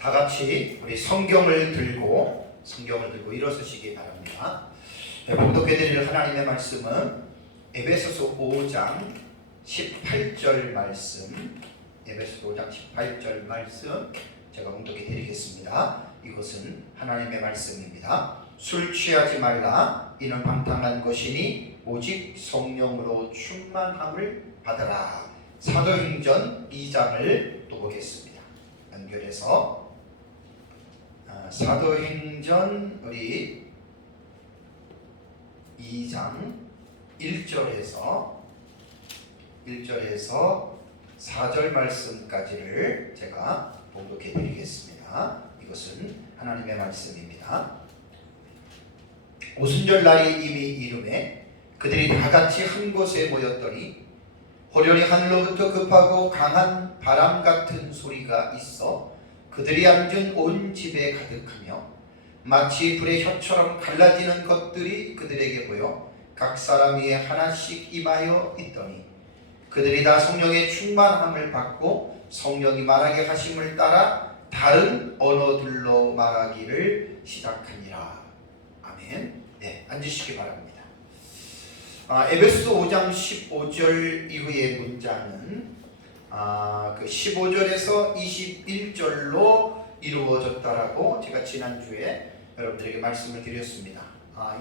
다 같이 우리 성경을 들고 일어서시기 바랍니다. 봉독해드릴 하나님의 말씀은 에베소서 5장 18절 말씀, 에베소서 5장 18절 말씀 제가 봉독해드리겠습니다. 이것은 하나님의 말씀입니다. 술 취하지 말라. 이는 방탕한 것이니 오직 성령으로 충만함을 받으라. 사도행전 2장을 또 보겠습니다. 연결해서 사도행전 우리 2장 1절에서 4절 말씀까지를 제가 봉독해 드리겠습니다. 이것은 하나님의 말씀입니다. 오순절 날이 이미 이르매 그들이 다 같이 한 곳에 모였더니 호련히 하늘로부터 급하고 강한 바람 같은 소리가 있어 그들이 앉은 온 집에 가득하며 마치 불의 혀처럼 갈라지는 것들이 그들에게 보여 각 사람 위에 하나씩 임하여 있더니 그들이 다 성령의 충만함을 받고 성령이 말하게 하심을 따라 다른 언어들로 말하기를 시작하니라. 아멘. 네, 앉으시기 바랍니다. 에베소서 5장 15절 이후의 문장은 그 15절에서 21절로 이루어졌다라고 제가 지난주에 여러분들에게 말씀을 드렸습니다.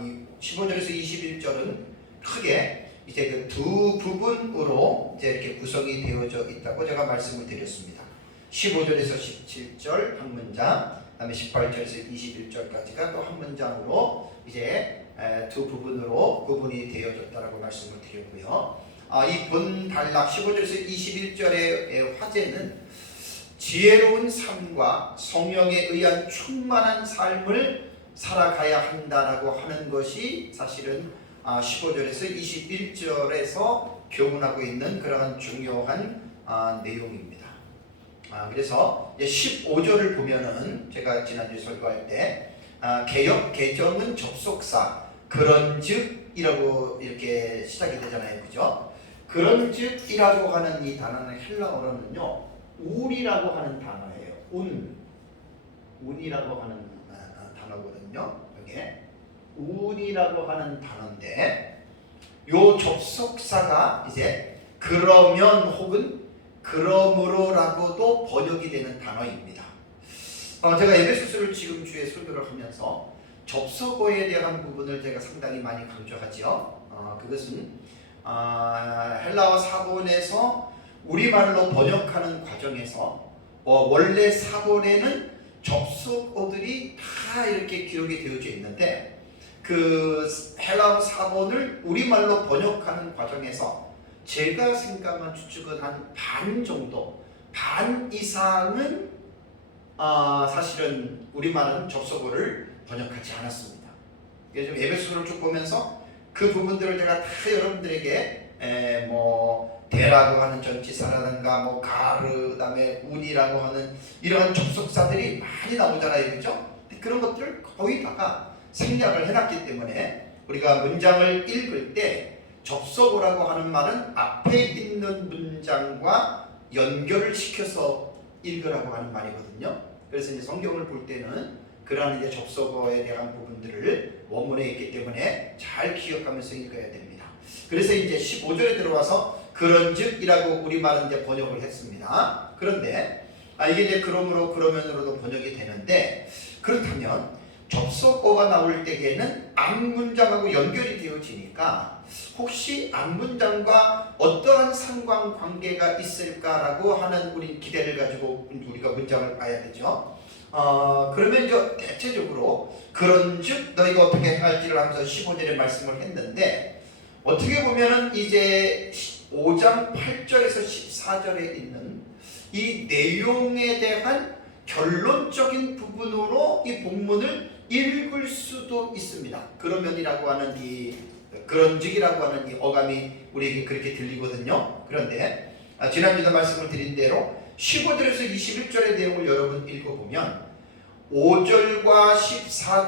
이 15절에서 21절은 크게 이제 그 두 부분으로 이제 이렇게 구성이 되어져 있다고 제가 말씀을 드렸습니다. 15절에서 17절 한 문장, 그다음에 18절에서 21절까지가 또 한 문장으로 이제 두 부분으로 구분이 되어졌다라고 말씀을 드렸고요. 이 본단락 15절에서 21절의 화제는 지혜로운 삶과 성령에 의한 충만한 삶을 살아가야 한다라고 하는 것이 사실은 15절에서 21절에서 교훈하고 있는 그러한 중요한 내용입니다. 그래서 15절을 보면은 제가 지난주에 설교할 때 개역 개정은 접속사 그런즉이라고 이렇게 시작이 되잖아요, 그죠? 그런즉이라고 하는 이 단어는 헬라어로는요 운이라고 하는 단어예요. 운이라고 하는 단어거든요. 이게 운이라고 하는 단어인데 요 접속사가 이제 그러면 혹은 그러므로라고도 번역이 되는 단어입니다. 제가 에베소서를 지금 주에 설교를 하면서 접속어에 대한 부분을 제가 상당히 많이 강조하지요. 그것은 헬라어 사본에서 우리말로 번역하는 과정에서 원래 사본에는 접속어들이 다 이렇게 기록이 되어져 있는데 그 헬라어 사본을 우리말로 번역하는 과정에서 제가 생각한 추측은 한 반 정도, 반 이상은 사실은 우리말은 접속어를 번역하지 않았습니다. 그래서 에베소서를 쭉 보면서 그 부분들을 제가 다 여러분들에게 대라고 하는 전치사라든가 가르, 그다음에 운이라고 하는 이러한 접속사들이 많이 나오잖아요, 그죠? 그런 것들을 거의 다가 생략을 해놨기 때문에 우리가 문장을 읽을 때 접속어라고 하는 말은 앞에 있는 문장과 연결을 시켜서 읽으라고 하는 말이거든요. 그래서 이제 성경을 볼 때는 그러한 이제 접속어에 대한 부분들을 원문에 있기 때문에 잘 기억하면서 읽어야 됩니다. 그래서 이제 15절에 들어와서 그런즉이라고 우리말은 이제 번역을 했습니다. 그런데 이게 이제 그러므로 그러면으로도 번역이 되는데 그렇다면 접속어가 나올 때에는 앞문장하고 연결이 되어지니까 혹시 앞문장과 어떠한 상관관계가 있을까라고 하는 우리 기대를 가지고 우리가 문장을 봐야 되죠. 그러면 이제 대체적으로 그런즉 너희가 어떻게 할지를 하면서 15절에 말씀을 했는데 어떻게 보면은 이제 5장 8절에서 14절에 있는 이 내용에 대한 결론적인 부분으로 이 본문을 읽을 수도 있습니다. 그러면이라고 하는 이 그런즉이라고 하는 이 어감이 우리에게 그렇게 들리거든요. 그런데 지난주에도 말씀을 드린 대로 15절에서 21절의 내용을 여러분 읽어보면 5절과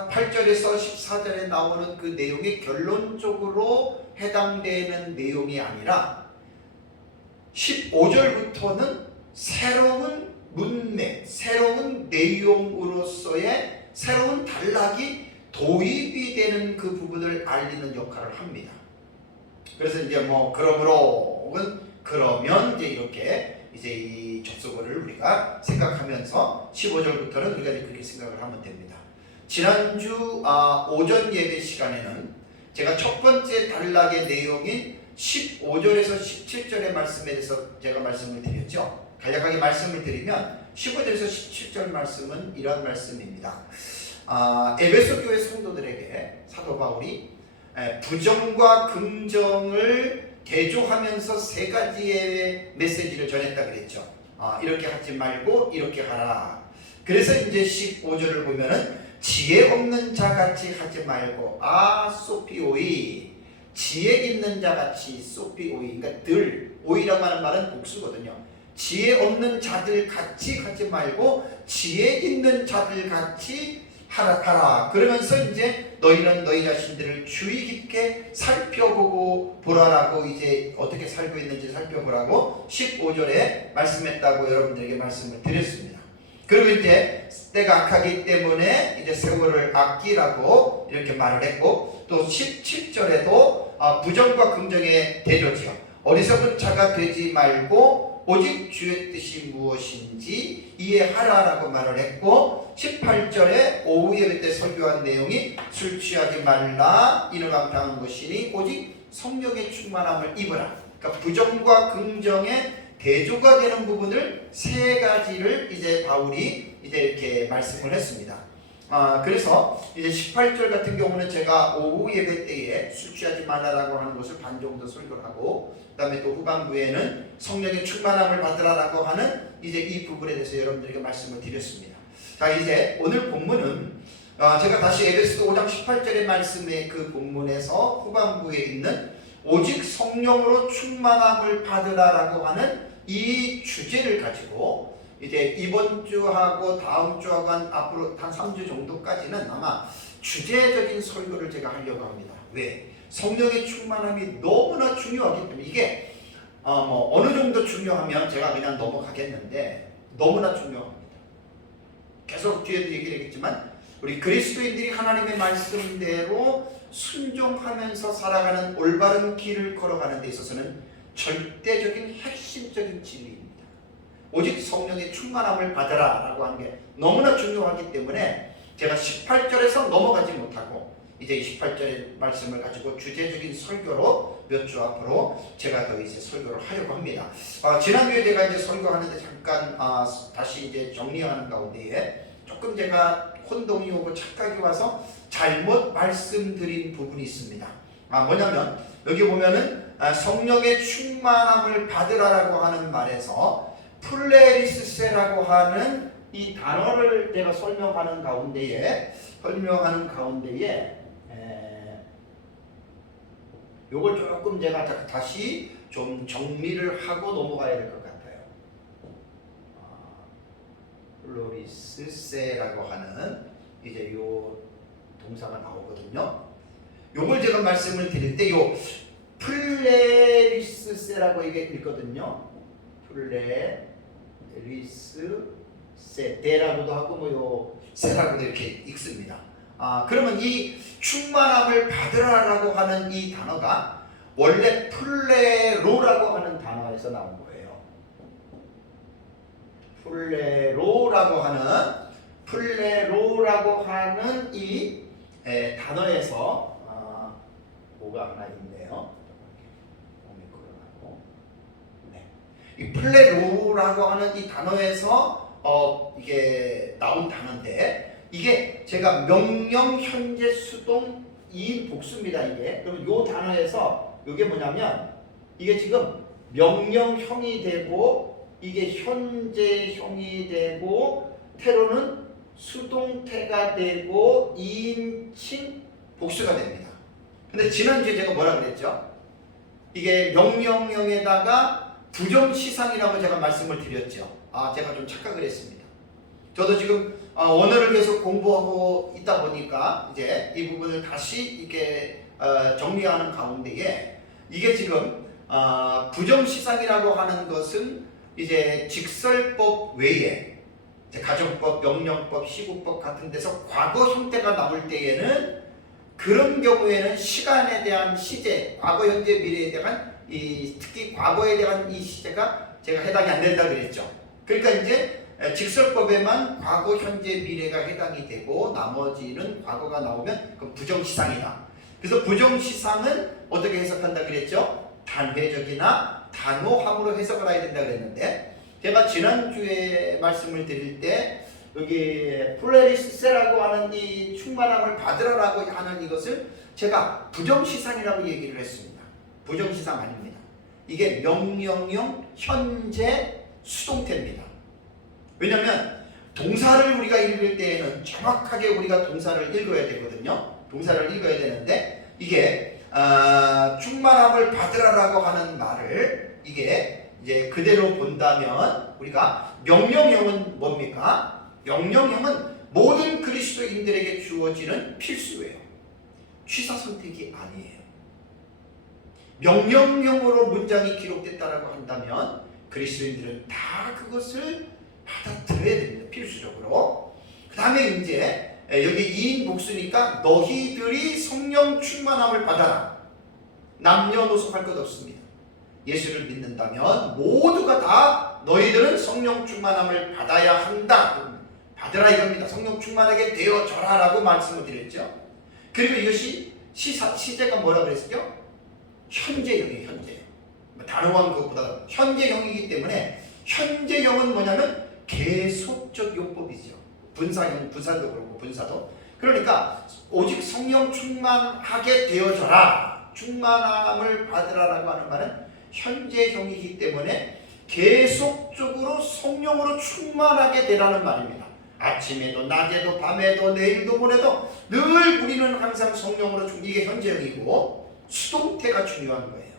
8절에서 14절에 나오는 그 내용이 결론적으로 해당되는 내용이 아니라 15절부터는 새로운 문맥, 새로운 내용 도입이 되는 그 부분을 알리는 역할을 합니다. 그래서 이제 뭐 그러므로 혹은 그러면 이제 이렇게 이제 이 접속어를 우리가 생각하면서 15절부터는 우리가 이제 그렇게 생각을 하면 됩니다. 지난주 오전 예배 시간에는 제가 첫 번째 단락의 내용인 15절에서 17절의 말씀에 대해서 제가 말씀을 드렸죠. 간략하게 말씀을 드리면 15절에서 17절 말씀은 이런 말씀입니다. 에베소 교회 성도들에게 사도 바울이 부정과 긍정을 대조하면서 세 가지의 메시지를 전했다 그랬죠. 이렇게 하지 말고 이렇게 하라. 그래서 이제 15절을 보면은 지혜 없는 자같이 하지 말고 소피오이, 지혜 있는 자같이 소피오이, 그러니까 오이라고 하는 말은 복수거든요. 지혜 없는 자들 같이 하지 말고 지혜 있는 자들 같이 하라. 그러면서 이제 너희는 너희 자신들을 주의 깊게 살펴보고 보라라고, 이제 어떻게 살고 있는지 살펴보라고 15절에 말씀했다고 여러분들에게 말씀을 드렸습니다. 그리고 이제 때가 악하기 때문에 이제 세월을 아끼라고 이렇게 말을 했고, 또 17절에도 부정과 긍정의 대조죠. 어리석은 자가 되지 말고 오직 주의 뜻이 무엇인지 이해하라라고 말을 했고, 18절에 오후 예배 때 설교한 내용이 술 취하지 말라, 이는 강당한 것이니 오직 성령의 충만함을 입으라. 그러니까 부정과 긍정의 대조가 되는 부분을 세 가지를 이제 바울이 이제 이렇게 말씀을 했습니다. 그래서 이제 18절 같은 경우는 제가 오후 예배 때에 술 취하지 말라라고 하는 것을 반 정도 설교를 하고, 그 다음에 또 후반부에는 성령의 충만함을 받으라라고 하는 이제 이 부분에 대해서 여러분들에게 말씀을 드렸습니다. 자, 이제 오늘 본문은 제가 다시 에베소서 5장 18절의 말씀의 그 본문에서 후반부에 있는 오직 성령으로 충만함을 받으라라고 하는 이 주제를 가지고 이제 이번 주하고 다음 주하고 앞으로 한 3주 정도까지는 아마 주제적인 설교를 제가 하려고 합니다. 왜? 성령의 충만함이 너무나 중요하기 때문에. 이게 어느 정도 중요하면 제가 그냥 넘어가겠는데 너무나 중요합니다. 계속 뒤에도 얘기를 했지만 우리 그리스도인들이 하나님의 말씀대로 순종하면서 살아가는 올바른 길을 걸어가는 데 있어서는 절대적인 핵심적인 진리입니다. 오직 성령의 충만함을 받으라 라고 하는 게 너무나 중요하기 때문에 제가 18절에서 넘어가지 못하고 이제 28절의 말씀을 가지고 주제적인 설교로 몇 주 앞으로 제가 더 이제 설교를 하려고 합니다. 지난주에 제가 이제 설교하는데 잠깐 다시 이제 정리하는 가운데에 조금 제가 혼동이 오고 착각이 와서 잘못 말씀드린 부분이 있습니다. 뭐냐면 여기 보면은 성령의 충만함을 받으라라고 하는 말에서 플레리스세라고 하는 이 단어를 제가 설명하는 가운데에 요걸 조금 제가 다시 좀 정리를 하고 넘어가야 될 것 같아요. 플레리스세라고 하는 이제 요 동사가 나오거든요. 요걸 제가 말씀을 드릴 때 요 플레리스세라고 이게 읽거든요. 플레리스세라고도 하고 요 세라고도 이렇게 읽습니다. 그러면 이 충만함을 받으라라고 하는 이 단어가 원래 플레로라고 하는 단어에서 나온 거예요. 플레로라고 하는 이 단어에서 뭐가 하나 있네요. 이 플레로라고 하는 이 단어에서 이게 나온 단어인데, 이게 제가 명령, 현재, 수동, 이인, 복수입니다. 이게 그러면 이 단어에서 이게 뭐냐면 이게 지금 명령형이 되고 이게 현재형이 되고 태로는 수동태가 되고 이인칭 복수가 됩니다. 근데 지난주에 제가 뭐라 그랬죠? 이게 명령형에다가 부정시상이라고 제가 말씀을 드렸죠. 제가 좀 착각을 했습니다. 저도 지금 언어를 계속 공부하고 있다 보니까 이제 이 부분을 다시 이렇게 정리하는 가운데에 이게 지금 부정시상이라고 하는 것은 이제 직설법 외에 가정법, 명령법, 시구법 같은 데서 과거 형태가 나올 때에는 그런 경우에는 시간에 대한 시제, 과거, 현재, 미래에 대한 특히 과거에 대한 이 시제가 제가 해당이 안 된다 그랬죠. 그러니까 이제 직설법에만 과거, 현재, 미래가 해당이 되고 나머지는 과거가 나오면 그건 부정시상이다. 그래서 부정시상은 어떻게 해석한다 그랬죠? 단회적이나 단호함으로 해석을 해야 된다 그랬는데, 제가 지난주에 말씀을 드릴 때 여기 플레리스세라고 하는 이 충만함을 받으라라고 하는 이것을 제가 부정시상이라고 얘기를 했습니다. 부정시상 아닙니다. 이게 명령형 현재 수동태입니다. 왜냐하면 동사를 우리가 읽을 때에는 정확하게 우리가 동사를 읽어야 되거든요. 동사를 읽어야 되는데 이게 충만함을 받으라라고 하는 말을 이게 이제 그대로 본다면 우리가 명령형은 뭡니까? 명령형은 모든 그리스도인들에게 주어지는 필수예요. 취사 선택이 아니에요. 명령형으로 문장이 기록됐다라고 한다면 그리스도인들은 다 그것을 받아들여야 됩니다. 필수적으로. 그 다음에 이제 여기 2인 복수니까 너희들이 성령 충만함을 받아라. 남녀노소 할 것 없습니다. 예수를 믿는다면 모두가 다 너희들은 성령 충만함을 받아야 한다. 받으라 이겁니다. 성령 충만하게 되어져라 라고 말씀을 드렸죠. 그리고 이것이 시제가 뭐라 그랬죠? 현재형이에요. 현재형. 단호한 것보다 현재형이기 때문에 현재형은 뭐냐면 계속적 용법이죠. 분사형, 분사도 그렇고 분사도. 그러니까 오직 성령 충만하게 되어져라. 충만함을 받으라라고 하는 말은 현재형이기 때문에 계속적으로 성령으로 충만하게 되라는 말입니다. 아침에도 낮에도 밤에도 내일도 모레도 늘 우리는 항상 성령으로 이게 현재형이고 수동태가 중요한 거예요.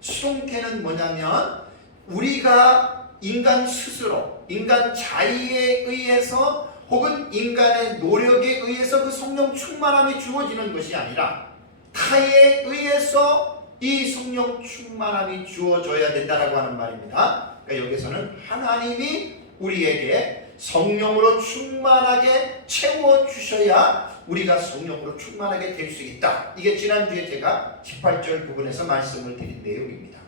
수동태는 뭐냐면 우리가 인간 스스로 인간 자의에 의해서 혹은 인간의 노력에 의해서 그 성령 충만함이 주어지는 것이 아니라 타에 의해서 이 성령 충만함이 주어져야 된다라고 하는 말입니다. 그러니까 여기서는 하나님이 우리에게 성령으로 충만하게 채워주셔야 우리가 성령으로 충만하게 될 수 있다. 이게 지난주에 제가 18절 부분에서 말씀을 드린 내용입니다.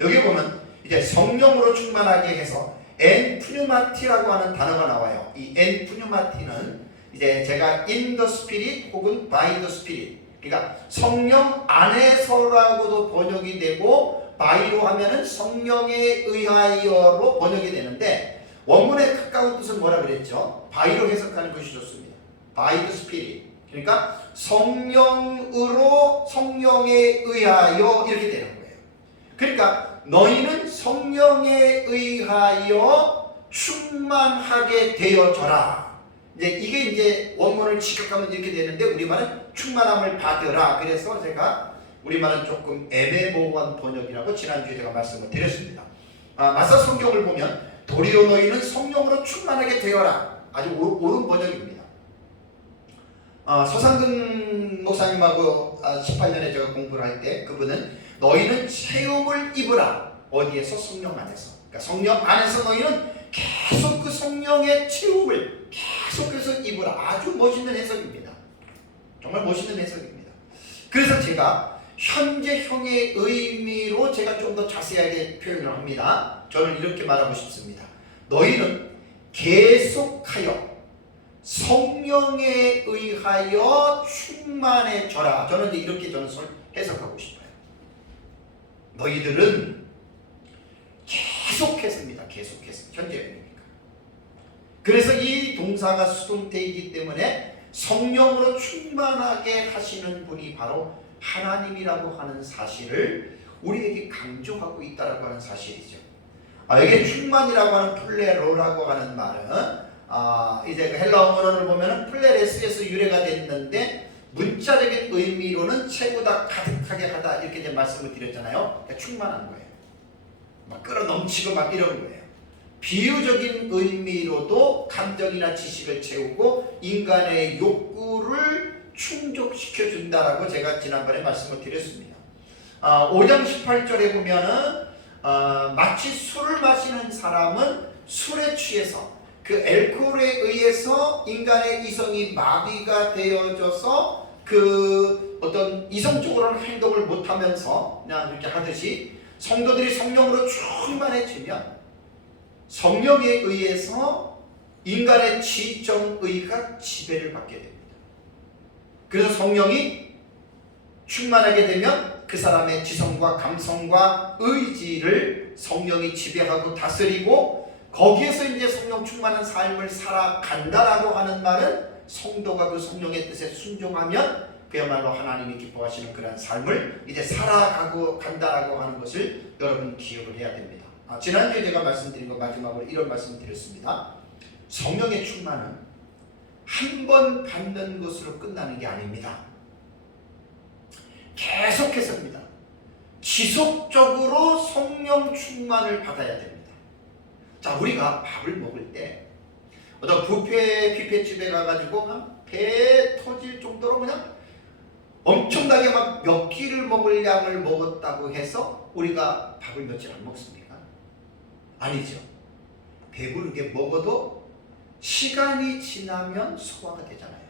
여기 보면 이제 성령으로 충만하게 해서 엔프뉴마티라고 하는 단어가 나와요. 이 엔프뉴마티는 이제 제가 in the spirit 혹은 by the spirit, 그러니까 성령 안에서라고도 번역이 되고 by로 하면은 성령에 의하여로 번역이 되는데 원문에 가까운 뜻은 뭐라 그랬죠? by로 해석하는 것이 좋습니다. by the spirit, 그러니까 성령으로 성령에 의하여 이렇게 되는 거예요. 그러니까 너희는 성령에 의하여 충만하게 되어져라. 이제 이게 이제 원문을 직역하면 이렇게 되는데 우리말은 충만함을 받으라. 그래서 제가 우리말은 조금 애매모호한 번역이라고 지난주에 제가 말씀을 드렸습니다. 마사 성경을 보면 도리어 너희는 성령으로 충만하게 되어라. 아주 옳은 번역입니다. 서상근 목사님하고 18년에 제가 공부를 할 때 그분은 너희는 체험을 입으라. 어디에서? 성령 안에서. 그러니까 성령 안에서 너희는 계속 그 성령의 체험을 계속해서 입으라. 아주 멋있는 해석입니다. 정말 멋있는 해석입니다. 그래서 제가 현재형의 의미로 제가 좀 더 자세하게 표현을 합니다. 저는 이렇게 말하고 싶습니다. 너희는 계속하여 성령에 의하여 충만해져라. 저는 이제 이렇게 저는 해석하고 싶어요. 너희들은 계속했습니다. 계속해서 현재형이니까. 그래서 이 동사가 수동태이기 때문에 성령으로 충만하게 하시는 분이 바로 하나님이라고 하는 사실을 우리에게 강조하고 있다라고 하는 사실이죠. 여기 충만이라고 하는 플레로라고 하는 말은 이제 그 헬라어 원어를 보면은 플레레스에서 유래가 됐는데 문자적인 의미로는 채우다 가득하게 하다 이렇게 이제 말씀을 드렸잖아요. 그러니까 충만한 거예요. 막 끌어넘치고 막 이런 거예요. 비유적인 의미로도 감정이나 지식을 채우고 인간의 욕구를 충족시켜 준다라고 제가 지난번에 말씀을 드렸습니다. 5장 18절에 보면은 마치 술을 마시는 사람은 술에 취해서 그 알코올에 의해서 인간의 이성이 마비가 되어져서 그 어떤 이성적으로는 행동을 못하면서 그냥 이렇게 하듯이 성도들이 성령으로 충만해지면 성령에 의해서 인간의 지정의가 지배를 받게 됩니다. 그래서 성령이 충만하게 되면 그 사람의 지성과 감성과 의지를 성령이 지배하고 다스리고 거기에서 이제 성령 충만한 삶을 살아간다라고 하는 말은 성도가 그 성령의 뜻에 순종하면 그야말로 하나님이 기뻐하시는 그런 삶을 이제 살아가고 간다라고 하는 것을 여러분 기억을 해야 됩니다. 지난주에 제가 말씀드린 거 마지막으로 이런 말씀을 드렸습니다. 성령의 충만은 한 번 받는 것으로 끝나는 게 아닙니다. 계속해서입니다. 지속적으로 성령 충만을 받아야 됩니다. 자, 우리가 밥을 먹을 때 어떤 뷔페집에 가가지고 막 배 터질 정도로 그냥 엄청나게 막 몇 끼를 먹을 양을 먹었다고 해서 우리가 밥을 며칠 안 먹습니까? 아니죠. 배부르게 먹어도 시간이 지나면 소화가 되잖아요.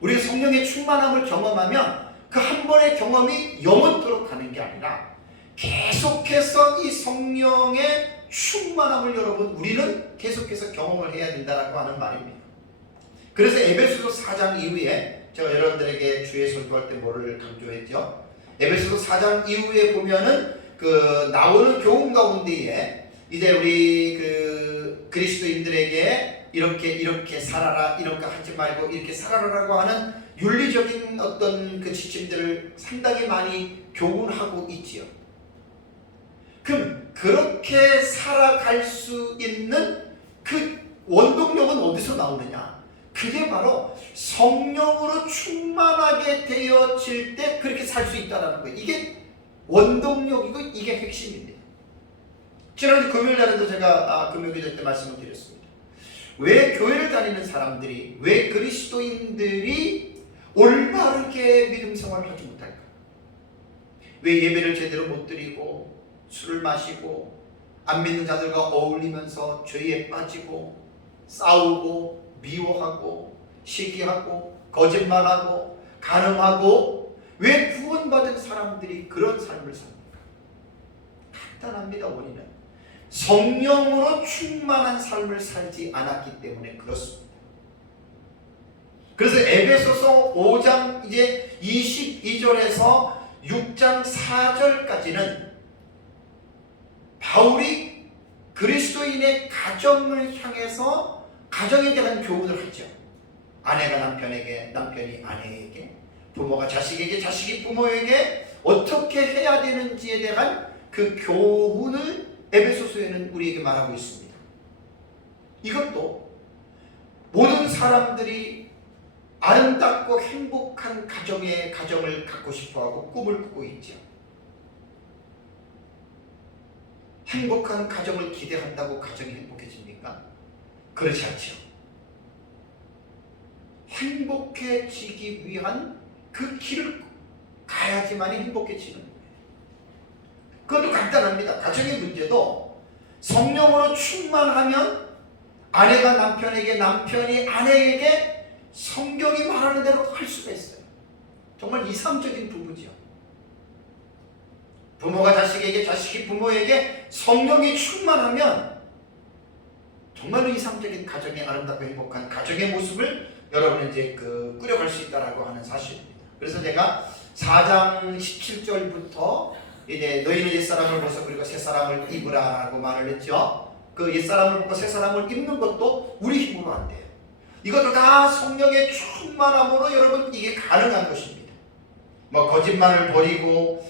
우리가 성령의 충만함을 경험하면 그 한 번의 경험이 영원토록 가는 게 아니라 계속해서 이 성령의 충만함을 여러분 우리는 계속해서 경험을 해야 된다라고 하는 말입니다. 그래서 에베소서 4장 이후에 제가 여러분들에게 주의 설교할 때 뭐를 강조했죠? 에베소서 4장 이후에 보면은 그 나오는 교훈 가운데에 이제 우리 그 그리스도인들에게 이렇게 살아라, 이렇게 하지 말고 이렇게 살아라라고 하는 윤리적인 어떤 그 지침들을 상당히 많이 교훈하고 있지요. 그럼 그렇게 살아갈 수 있는 그 원동력은 어디서 나오느냐? 그게 바로 성령으로 충만하게 되어질 때 그렇게 살 수 있다는 거예요. 이게 원동력이고 이게 핵심입니다. 지난주 금요일 날에도 제가 금요일 때 말씀을 드렸습니다. 왜 교회를 다니는 사람들이, 왜 그리스도인들이 올바르게 믿음 생활을 하지 못할까? 왜 예배를 제대로 못 드리고 술을 마시고 안 믿는 자들과 어울리면서 죄에 빠지고 싸우고 미워하고 시기하고 거짓말하고 간음하고 왜 구원받은 사람들이 그런 삶을 삽니까? 간단합니다. 원인은 성령으로 충만한 삶을 살지 않았기 때문에 그렇습니다. 그래서 에베소서 5장 이제 22절에서 6장 4절까지는 바울이 그리스도인의 가정을 향해서 가정에 대한 교훈을 하죠. 아내가 남편에게, 남편이 아내에게, 부모가 자식에게, 자식이 부모에게 어떻게 해야 되는지에 대한 그 교훈을 에베소서에는 우리에게 말하고 있습니다. 이것도 모든 사람들이 아름답고 행복한 가정을 갖고 싶어하고 꿈을 꾸고 있죠. 행복한 가정을 기대한다고 가정이 행복해집니까? 그렇지 않죠. 행복해지기 위한 그 길을 가야지만이 행복해지는 거예요. 그것도 간단합니다. 가정의 문제도 성령으로 충만하면 아내가 남편에게, 남편이 아내에게 성경이 말하는 대로 할 수가 있어요. 정말 이상적인 부부지요. 부모가 자식에게, 자식이 부모에게 성령이 충만하면 정말로 이상적인 가정의 아름답고 행복한 가정의 모습을 여러분은 이제 꾸려갈 수 있다라고 하는 사실입니다. 그래서 제가 4장 17절부터 이제 너희는 옛사람을 벗어 그리고 새사람을 입으라라고 말을 했죠. 그 옛사람을 벗고 새사람을 입는 것도 우리 힘으로 안 돼요. 이것도 다 성령의 충만함으로 여러분 이게 가능한 것입니다. 뭐 거짓말을 버리고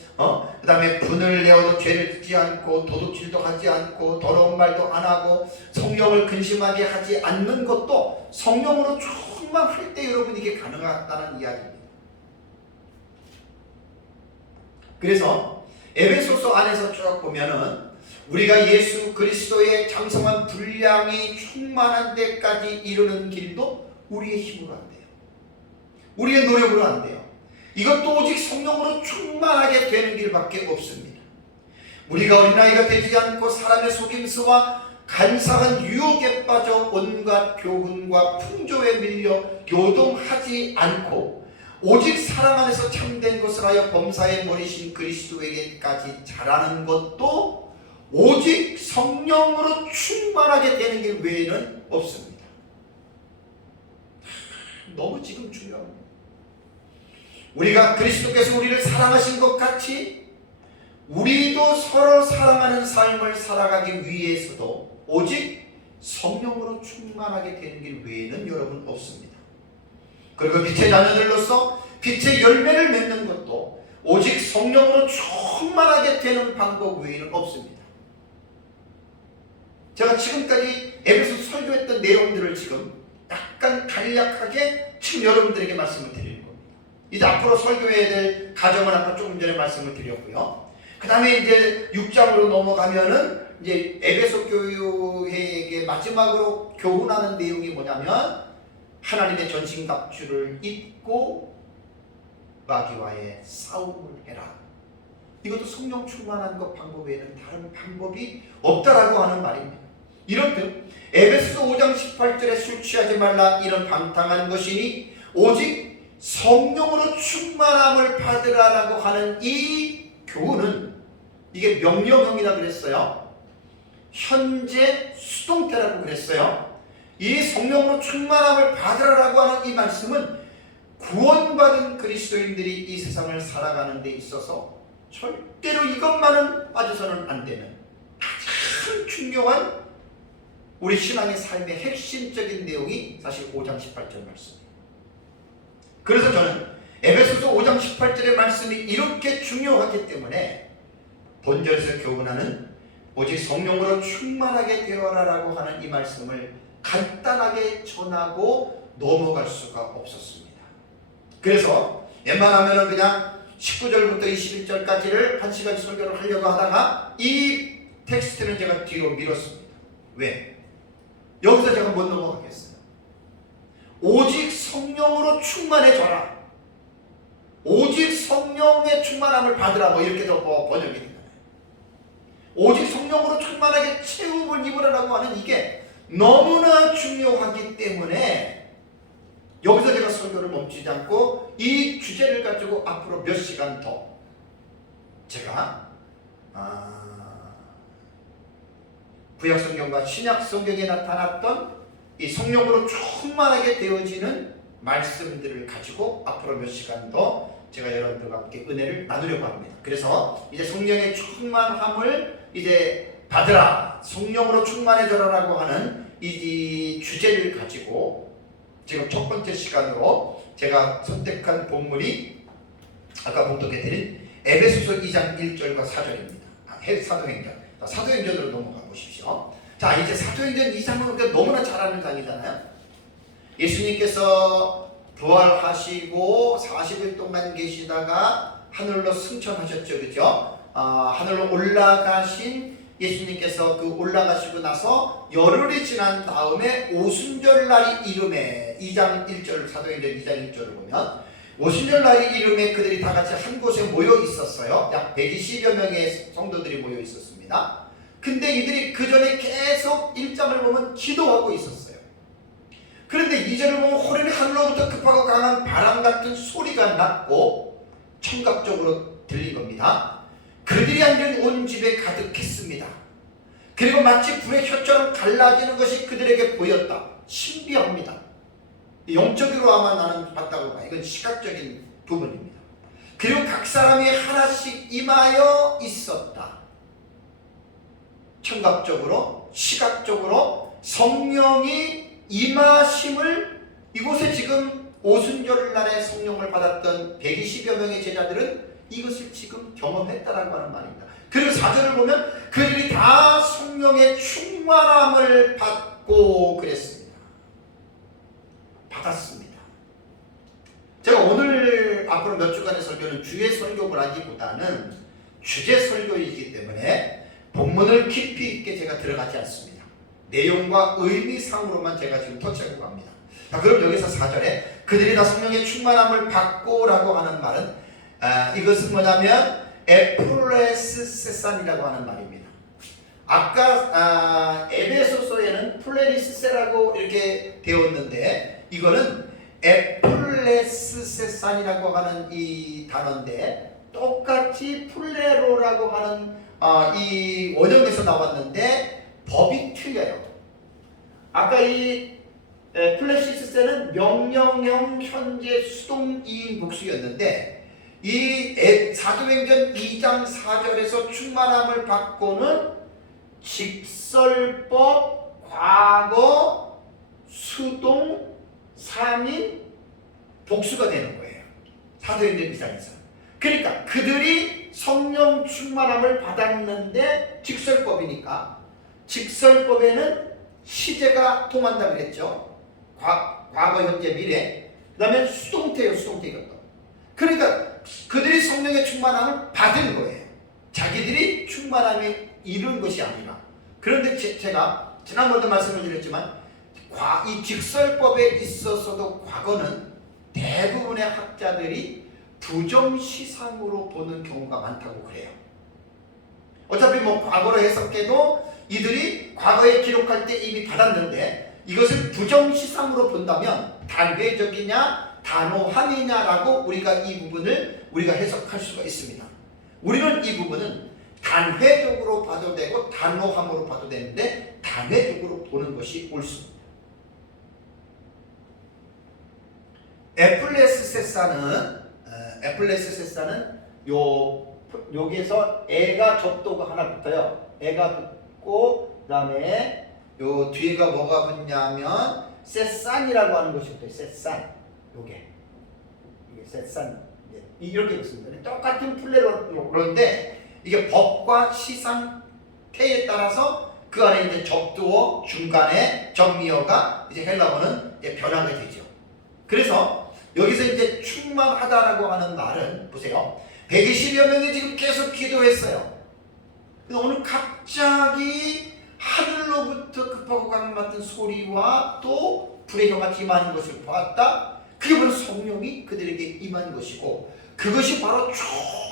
그 다음에 분을 내어도 죄를 짓지 않고 도둑질도 하지 않고 더러운 말도 안 하고 성령을 근심하게 하지 않는 것도 성령으로 충만할 때 여러분 이게 가능하다는 이야기입니다. 그래서 에베소서 안에서 쭉 보면은 우리가 예수 그리스도의 장성한 분량이 충만한 데까지 이르는 길도 우리의 힘으로 안 돼요. 우리의 노력으로 안 돼요. 이것도 오직 성령으로 충만하게 되는 길밖에 없습니다. 우리가 어린아이가 되지 않고 사람의 속임수와 간사한 유혹에 빠져 온갖 교훈과 풍조에 밀려 요동하지 않고 오직 사랑 안에서 참된 것을 하여 범사의 머리신 그리스도에게까지 자라는 것도 오직 성령으로 충만하게 되는 길 외에는 없습니다. 너무 지금 중요합니다. 우리가 그리스도께서 우리를 사랑하신 것 같이 우리도 서로 사랑하는 삶을 살아가기 위해서도 오직 성령으로 충만하게 되는 길 외에는 여러분 없습니다. 그리고 빛의 자녀들로서 빛의 열매를 맺는 것도 오직 성령으로 충만하게 되는 방법 외에는 없습니다. 제가 지금까지 에베소 설교했던 내용들을 지금 약간 간략하게 지금 여러분들에게 말씀을 드리는 겁니다. 이제 앞으로 설교해야 될 가정을 아까 조금 전에 말씀을 드렸고요. 그 다음에 이제 6장으로 넘어가면은 이제 에베소 교회에게 마지막으로 교훈하는 내용이 뭐냐면 하나님의 전신갑주를 입고 마귀와의 싸움을 해라. 이것도 성령 충만한 것 방법 외에는 다른 방법이 없다라고 하는 말입니다. 이런듯 에베소 5장 18절에 술 취하지 말라 이런 방탕한 것이니 오직 성령으로 충만함을 받으라라고 하는 이 교훈은 이게 명령형이라고 그랬어요. 현재 수동태라고 그랬어요. 이 성령으로 충만함을 받으라라고 하는 이 말씀은 구원받은 그리스도인들이 이 세상을 살아가는 데 있어서 절대로 이것만은 빠져서는 안 되는 가장 중요한 우리 신앙의 삶의 핵심적인 내용이 사실 5장 18절 말씀입니다. 그래서 저는 에베소서 5장 18절의 말씀이 이렇게 중요하기 때문에 본절에서 교훈하는 오직 성령으로 충만하게 되어라라고 하는 이 말씀을 간단하게 전하고 넘어갈 수가 없었습니다. 그래서 웬만하면 그냥 19절부터 21절까지를 1시간 설교를 하려고 하다가 이 텍스트는 제가 뒤로 밀었습니다. 왜? 여기서 제가 못 넘어가겠어요. 오직 성령으로 충만해져라. 오직 성령의 충만함을 받으라. 뭐 이렇게 더 번역이 되잖아요. 오직 성령으로 충만하게 채움을 입으라라고 하는 이게 너무나 중요하기 때문에 여기서 제가 설교를 멈추지 않고 이 주제를 가지고 앞으로 몇 시간 더 제가 구약성경과 신약성경에 나타났던 이 성령으로 충만하게 되어지는 말씀들을 가지고 앞으로 몇 시간 더 제가 여러분들과 함께 은혜를 나누려고 합니다. 그래서 이제 성령의 충만함을 이제 받으라, 성령으로 충만해져라라고 하는 이 주제를 가지고 지금 첫 번째 시간으로 제가 선택한 본문이 아까 봉독해드린 에베소서 2장 1절과 4절입니다. 사도행전. 사도행전으로 넘어가 보십시오. 자, 이제 사도행전 2장은 너무나 잘 아는 장이잖아요. 예수님께서 부활하시고 40일 동안 계시다가 하늘로 승천하셨죠. 그죠? 하늘로 올라가신 예수님께서 그 올라가시고 나서 열흘이 지난 다음에 오순절날이 이름에 2장 1절 사도행전 2장 1절을 보면 오순절날이 이름에 그들이 다 같이 한 곳에 모여 있었어요. 약 120여 명의 성도들이 모여 있었습니다. 근데 이들이 그 전에 계속 1장을 보면 기도하고 있었어요. 그런데 2절을 보면 호련히 하늘로부터 급하고 강한 바람 같은 소리가 났고 청각적으로 들린 겁니다. 그들이 앉은 온 집에 가득했습니다. 그리고 마치 불의 혀처럼 갈라지는 것이 그들에게 보였다. 신비합니다. 영적으로 아마 나는 봤다고 봐. 이건 시각적인 부분입니다. 그리고 각 사람이 하나씩 임하여 있었다. 청각적으로, 시각적으로 성령이 임하심을 이곳에 지금 오순절날에 성령을 받았던 120여 명의 제자들은 이것을 지금 경험했다라고 하는 말입니다. 그리고 4절을 보면 그들이 다 성령의 충만함을 받고 그랬습니다. 받았습니다. 제가 오늘 앞으로 몇 주간의 설교는 주의 설교라기보다는 주제 설교이기 때문에 본문을 깊이 있게 제가 들어가지 않습니다. 내용과 의미상으로만 제가 지금 터치하고 갑니다. 자, 그럼 여기서 4절에 그들이 다 성령의 충만함을 받고라고 하는 말은 이것은 뭐냐면 에프레스세산이라고 하는 말입니다. 아까 에베소서에는 플레리스세라고 이렇게 되었는데 이거는 에플레 에플레스세산이라고 하는 이 단어인데 똑같이 플레로라고 하는 이 원형에서 나왔는데 법이 틀려요. 아까 이 플레시스세는 명령형 현재 수동 이인 복수였는데 이 사도행전 2장 4절에서 충만함을 받고는 직설법, 과거, 수동, 3인 복수가 되는 거예요. 사도행전 2장에서. 그러니까 그들이 성령 충만함을 받았는데 직설법이니까 직설법에는 시제가 통한다 그랬죠. 과거, 현재, 미래. 그 다음에 수동태예요. 수동태 이것도. 그러니까 그들이 성령의 충만함을 받은 거예요. 자기들이 충만함이 이룬 것이 아니라. 그런데 제가 지난번에도 말씀을 드렸지만 이 직설법에 있어서도 과거는 대부분의 학자들이 부정시상으로 보는 경우가 많다고 그래요. 어차피 뭐 과거로 해석해도 이들이 과거에 기록할 때 이미 받았는데 이것을 부정시상으로 본다면 단회적이냐 단호함이냐라고 우리가 이 부분을 우리가 해석할 수가 있습니다. 우리는 이 부분은 단회적으로 봐도 되고 단호함으로 봐도 되는데 단회적으로 보는 것이 옳습니다. 에플레스세사는 여기에서 애가 접도가 하나 붙어요. 애가 붙고 그다음에 요 뒤에가 뭐가 붙냐면 세산이라고 하는 것이 붙어요. 세산. 이게 세산. 이렇게 붙습니다. 똑같은 플레로인데 이게 법과 시상태에 따라서 그 안에 이제 접두어 중간에 정미어가 이제 헬라어는 변화가 되죠. 그래서 여기서 이제 충만하다라고 하는 말은 보세요. 120여 명이 지금 계속 기도했어요. 근데 오늘 갑자기 하늘로부터 급하고 강물 같은 소리와 또 불의 혀가 임하는 것을 보았다. 그게 바로 성령이 그들에게 임한 것이고 그것이 바로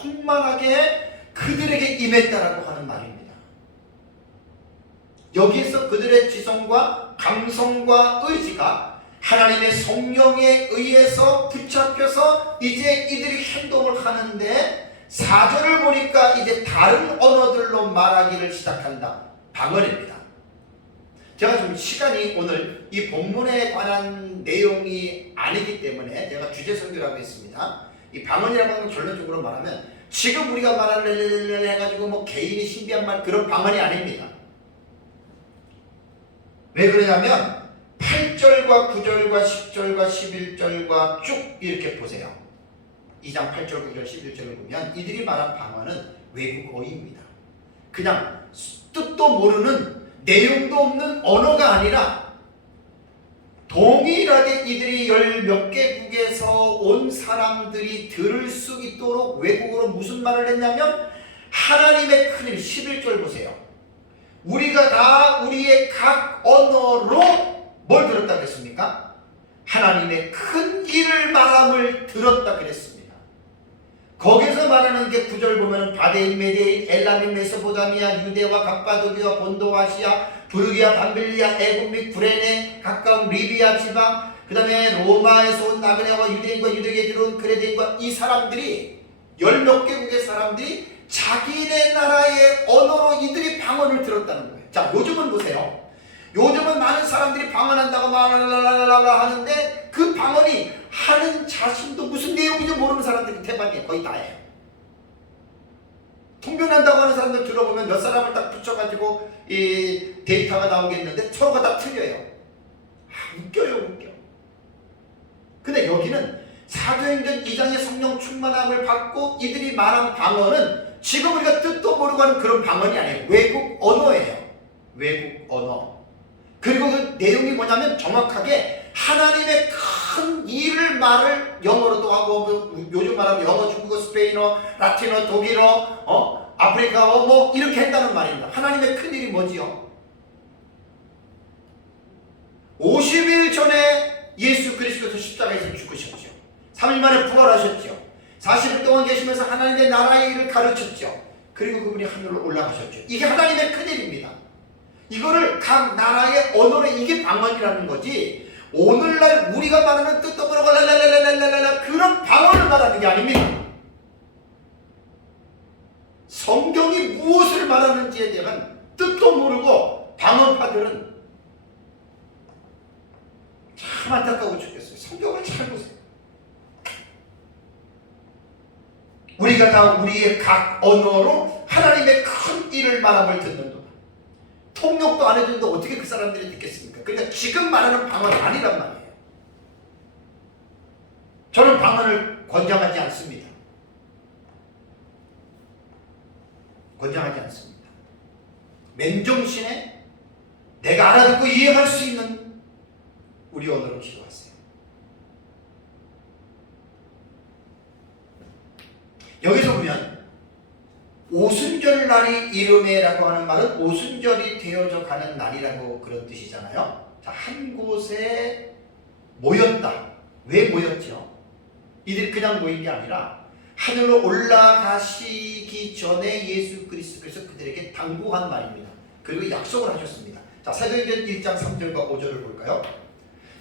충만하게 그들에게 임했다라고 하는 말입니다. 여기에서 그들의 지성과 감성과 의지가 하나님의 성령에 의해서 붙잡혀서 이제 이들이 행동을 하는데 4절을 보니까 이제 다른 언어들로 말하기를 시작한다. 방언입니다. 제가 좀 시간이 오늘 이 본문에 관한 내용이 아니기 때문에 제가 주제 설교라고 했습니다. 이 방언이라고 하는 건 결론적으로 말하면 지금 우리가 말하는 해가지고 뭐 개인이 신비한 말 그런 방언이 아닙니다. 왜 그러냐면 8절과 9절과 10절과 11절과 쭉 이렇게 보세요. 2장 8절, 9절, 11절을 보면 이들이 말한 방언은 외국어입니다. 그냥 뜻도 모르는 내용도 없는 언어가 아니라 동일하게 이들이 10몇 개국에서 온 사람들이 들을 수 있도록 외국어로 무슨 말을 했냐면 하나님의 큰일 11절 보세요. 우리가 다 우리의 각 언어로 뭘 들었다 그랬습니까? 하나님의 큰 일을 말함을 들었다 그랬습니다. 거기서 말하는 게 9절 보면 바데인, 메데인, 엘라민, 메소포타미아, 유대와 갑바도기와 본도, 아시아, 부르기아, 밤빌리아, 애굽 및 구레네, 가까운 리비아 지방, 그 다음에 로마에서 온 나그네와 유대인과 유대계에 들어온 그레데인과 이 사람들이 10몇 개국의 사람들이 자기네 나라의 언어로 이들이 방언을 들었다는 거예요. 자, 요즘은 보세요. 요즘은 많은 사람들이 방언한다고 말라라라라 하는데 그 방언이 하는 자신도 무슨 내용인지 모르는 사람들이 대부분이에요. 거의 다예요. 통변한다고 하는 사람들 들어보면 몇 사람을 딱 붙여가지고 이 데이터가 나오겠는데 서로가 다 틀려요. 웃겨요, 웃겨. 근데 여기는 사도행전 2장의 성령 충만함을 받고 이들이 말한 방언은 지금 우리가 뜻도 모르고 하는 그런 방언이 아니에요. 외국 언어예요. 외국 언어. 그리고 그 내용이 뭐냐면 정확하게 하나님의 큰 일을 말을 영어로도 하고 요즘 말하면 영어, 중국어, 스페인어, 라틴어, 독일어, 아프리카어 뭐 이렇게 했다는 말입니다. 하나님의 큰 일이 뭐지요? 50일 전에 예수 그리스도께서 십자가에서 죽으셨죠. 3일 만에 부활하셨죠. 40일 동안 계시면서 하나님의 나라의 일을 가르쳤죠. 그리고 그분이 하늘로 올라가셨죠. 이게 하나님의 큰 일입니다. 이거를 각 나라의 언어로 이게 방언이라는 거지 오늘날 우리가 말하는 뜻도 모르고 랄랄랄랄랄랄라 그런 방언을 말하는 게 아닙니다. 성경이 무엇을 말하는지에 대한 뜻도 모르고 방언파들은 참 안타까워 죽겠어요. 성경을 잘 보세요. 우리가 다 우리의 각 언어로 하나님의 큰 일을 말함을 듣는 동안 통역도 안 해주는데 어떻게 그 사람들이 듣겠습니까? 그러니까 지금 말하는 방언 아니란 말이에요. 저는 방언을 권장하지 않습니다. 권장하지 않습니다. 맨정신에 내가 알아듣고 이해할 수 있는 우리 언어로 기도하세요. 여기서 보면 오순절 날이 이르매라고 하는 말은 오순절이 되어져 가는 날이라고 그런 뜻이잖아요. 자, 한 곳에 모였다. 왜 모였죠? 이들이 그냥 모인 게 아니라 하늘로 올라가시기 전에 예수 그리스도께서 그들에게 당부한 말입니다. 그리고 약속을 하셨습니다. 자, 사도행전 1장 3절과 5절을 볼까요?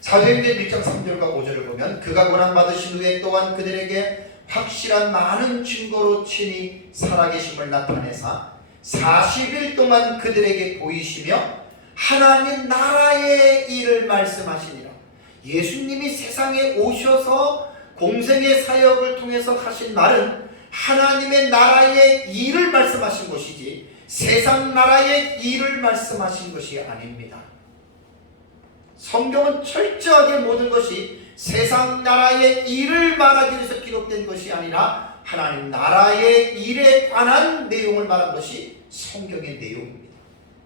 사도행전 1장 3절과 5절을 보면 그가 고난받으신 후에 또한 그들에게 확실한 많은 증거로 친히 살아계심을 나타내사 40일 동안 그들에게 보이시며 하나님 나라의 일을 말씀하시니라. 예수님이 세상에 오셔서 공생의 사역을 통해서 하신 말은 하나님의 나라의 일을 말씀하신 것이지 세상 나라의 일을 말씀하신 것이 아닙니다. 성경은 철저하게 모든 것이 세상 나라의 일을 말하기 위해서 기록된 것이 아니라 하나님 나라의 일에 관한 내용을 말한 것이 성경의 내용입니다.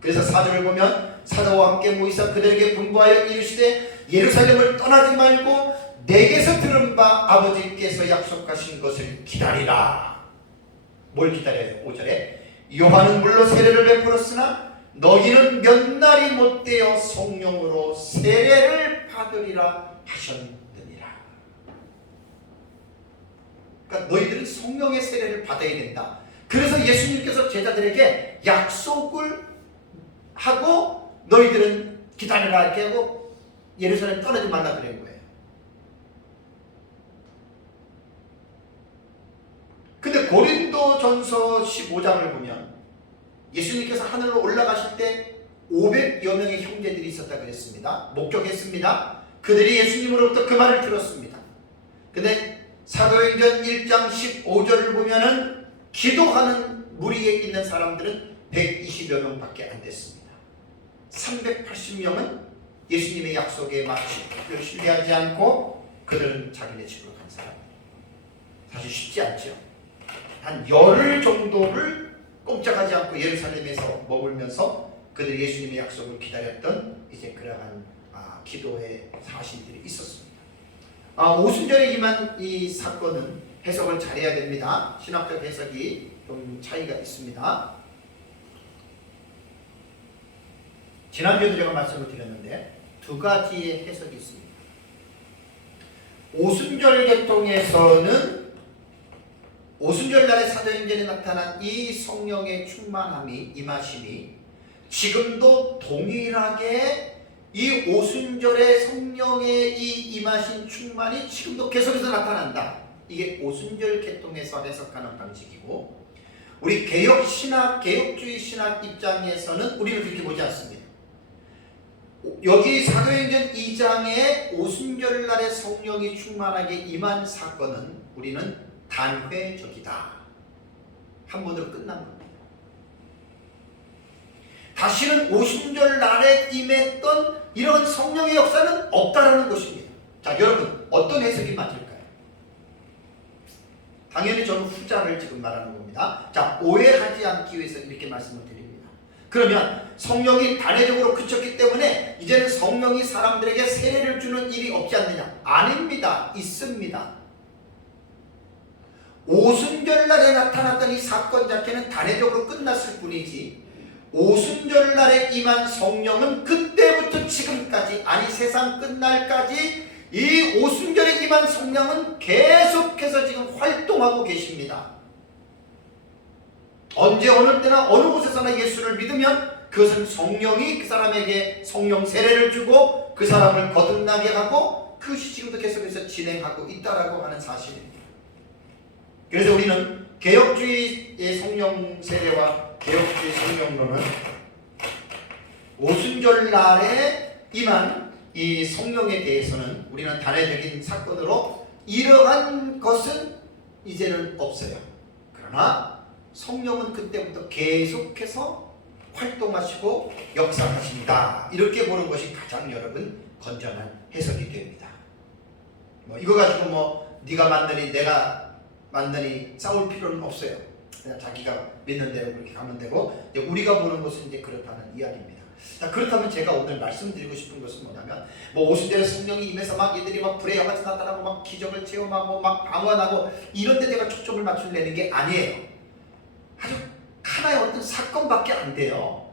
그래서 4절을 보면 사도와 함께 모이사 그들에게 분부하여 이르시되 예루살렘을 떠나지 말고 내게서 들은 바 아버지께서 약속하신 것을 기다리라. 뭘 기다려요? 5절에 요한은 물로 세례를 베풀었으나 너희는 몇 날이 못되어 성령으로 세례를 받으리라 하셨느니라. 그러니까 너희들은 성령의 세례를 받아야 된다. 그래서 예수님께서 제자들에게 약속을 하고 너희들은 기다리라 이렇게 하고 예루살렘 떠나지 말라 그런 거예요. 근데 고린도전서 15장을 보면 예수님께서 하늘로 올라가실 때 500여 명의 형제들이 있었다 그랬습니다. 목격했습니다. 그들이 예수님으로부터 그 말을 들었습니다. 근데 사도행전 1장 15절을 보면은 기도하는 무리에 있는 사람들은 120여 명밖에 안 됐습니다. 380명은 예수님의 약속에 마치를 신뢰하지 않고 그들은 자기네 집으로 간 사람입니다. 사실 쉽지 않죠. 한 열흘 정도를 꼼짝하지 않고 예루살렘에서 머물면서 그들이 예수님의 약속을 기다렸던 이제 그러한 기도의 사실들이 있었습니다. 오순절에 임한 이 사건은 해석을 잘해야 됩니다. 신학적 해석이 좀 차이가 있습니다. 지난주에도 제가 말씀을 드렸는데 두 가지의 해석이 있습니다. 오순절 계통에서는 오순절 날의 사도행전에 나타난 이 성령의 충만함이 임하심이 지금도 동일하게 이 오순절의 성령의 이 임하신 충만이 지금도 계속해서 나타난다. 이게 오순절 계통에서 해석하는 방식이고 우리 개혁신학, 개혁주의 신학 입장에서는 우리는 그렇게 보지 않습니다. 여기 사도행전 2장에 오순절 날의 성령이 충만하게 임한 사건은 우리는 단회적이다. 한 번으로 끝난 겁니다. 다시는 오순절 날에 임했던 이런 성령의 역사는 없다라는 것입니다. 자, 여러분 어떤 해석이 맞을까요? 당연히 저는 후자를 지금 말하는 겁니다. 자, 오해하지 않기 위해서 이렇게 말씀을 드립니다. 그러면 성령이 단회적으로 그쳤기 때문에 이제는 성령이 사람들에게 세례를 주는 일이 없지 않느냐? 아닙니다. 있습니다. 오순절날에 나타났던 이 사건 자체는 단회적으로 끝났을 뿐이지 오순절 날에 임한 성령은 그때부터 지금까지, 아니 세상 끝날까지 이 오순절에 임한 성령은 계속해서 지금 활동하고 계십니다. 언제 어느 때나 어느 곳에서나 예수를 믿으면 그것은 성령이 그 사람에게 성령 세례를 주고 그 사람을 거듭나게 하고 그것이 지금도 계속해서 진행하고 있다라고 하는 사실입니다. 그래서 우리는 개혁주의의 성령 세례와 개혁주의 성령론은 오순절 날에 임한 이 성령에 대해서는 우리는 단회적인 사건으로 이러한 것은 이제는 없어요. 그러나 성령은 그때부터 계속해서 활동하시고 역사하십니다. 이렇게 보는 것이 가장 여러분 건전한 해석이 됩니다. 이거 가지고 네가 만드니 내가 만드니 싸울 필요는 없어요. 그냥 자기가 믿는 대로 그렇게 가면 되고, 우리가 보는 것은 이제 그렇다는 이야기입니다. 자, 그렇다면 제가 오늘 말씀드리고 싶은 것은 뭐냐면, 오순절에 성령이 임해서 막 얘들이 막 불의 여같이 나타나고 막 기적을 체험하고 막 방언하고 이런데 내가 초점을 맞추려는 게 아니에요. 아주 하나의 어떤 사건밖에 안 돼요.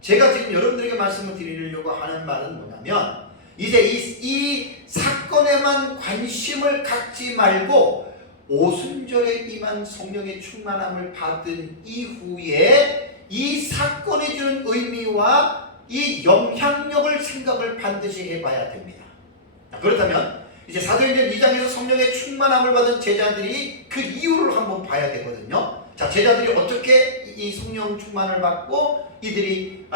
제가 지금 여러분들에게 말씀을 드리려고 하는 말은 뭐냐면, 이제 이 사건에만 관심을 갖지 말고 오순절에 임한 성령의 충만함을 받은 이후에 이 사건이 주는 의미와 이 영향력을 생각을 반드시 해봐야 됩니다. 그렇다면 이제 사도행전 2장에서 성령의 충만함을 받은 제자들이 그 이유를 한번 봐야 되거든요. 자, 제자들이 어떻게 이 성령 충만을 받고 이들이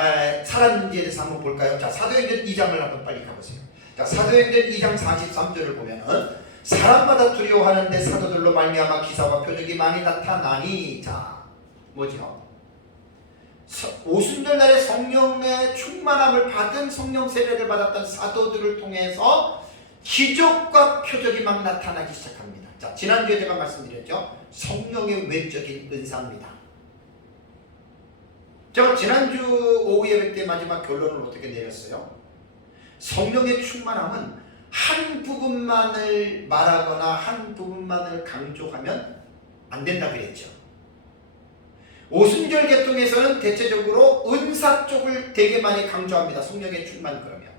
살았는지에 대해서 한번 볼까요? 자, 사도행전 2장을 한번 빨리 가보세요. 자, 사도행전 2장 43절을 보면은 사람마다 두려워하는데 사도들로 말미암아 기사와 표적이 많이 나타나니, 자, 뭐죠? 오순절 날에 성령의 충만함을 받은 성령 세례를 받았던 사도들을 통해서 기적과 표적이 막 나타나기 시작합니다. 자, 지난주에 제가 말씀드렸죠. 성령의 외적인 은사입니다. 제가 지난주 오후 예배 때 마지막 결론을 어떻게 내렸어요? 성령의 충만함은 한 부분만을 말하거나 한 부분만을 강조하면 안 된다 그랬죠. 오순절 계통에서는 대체적으로 은사 쪽을 되게 많이 강조합니다. 성령의 충만 그러면.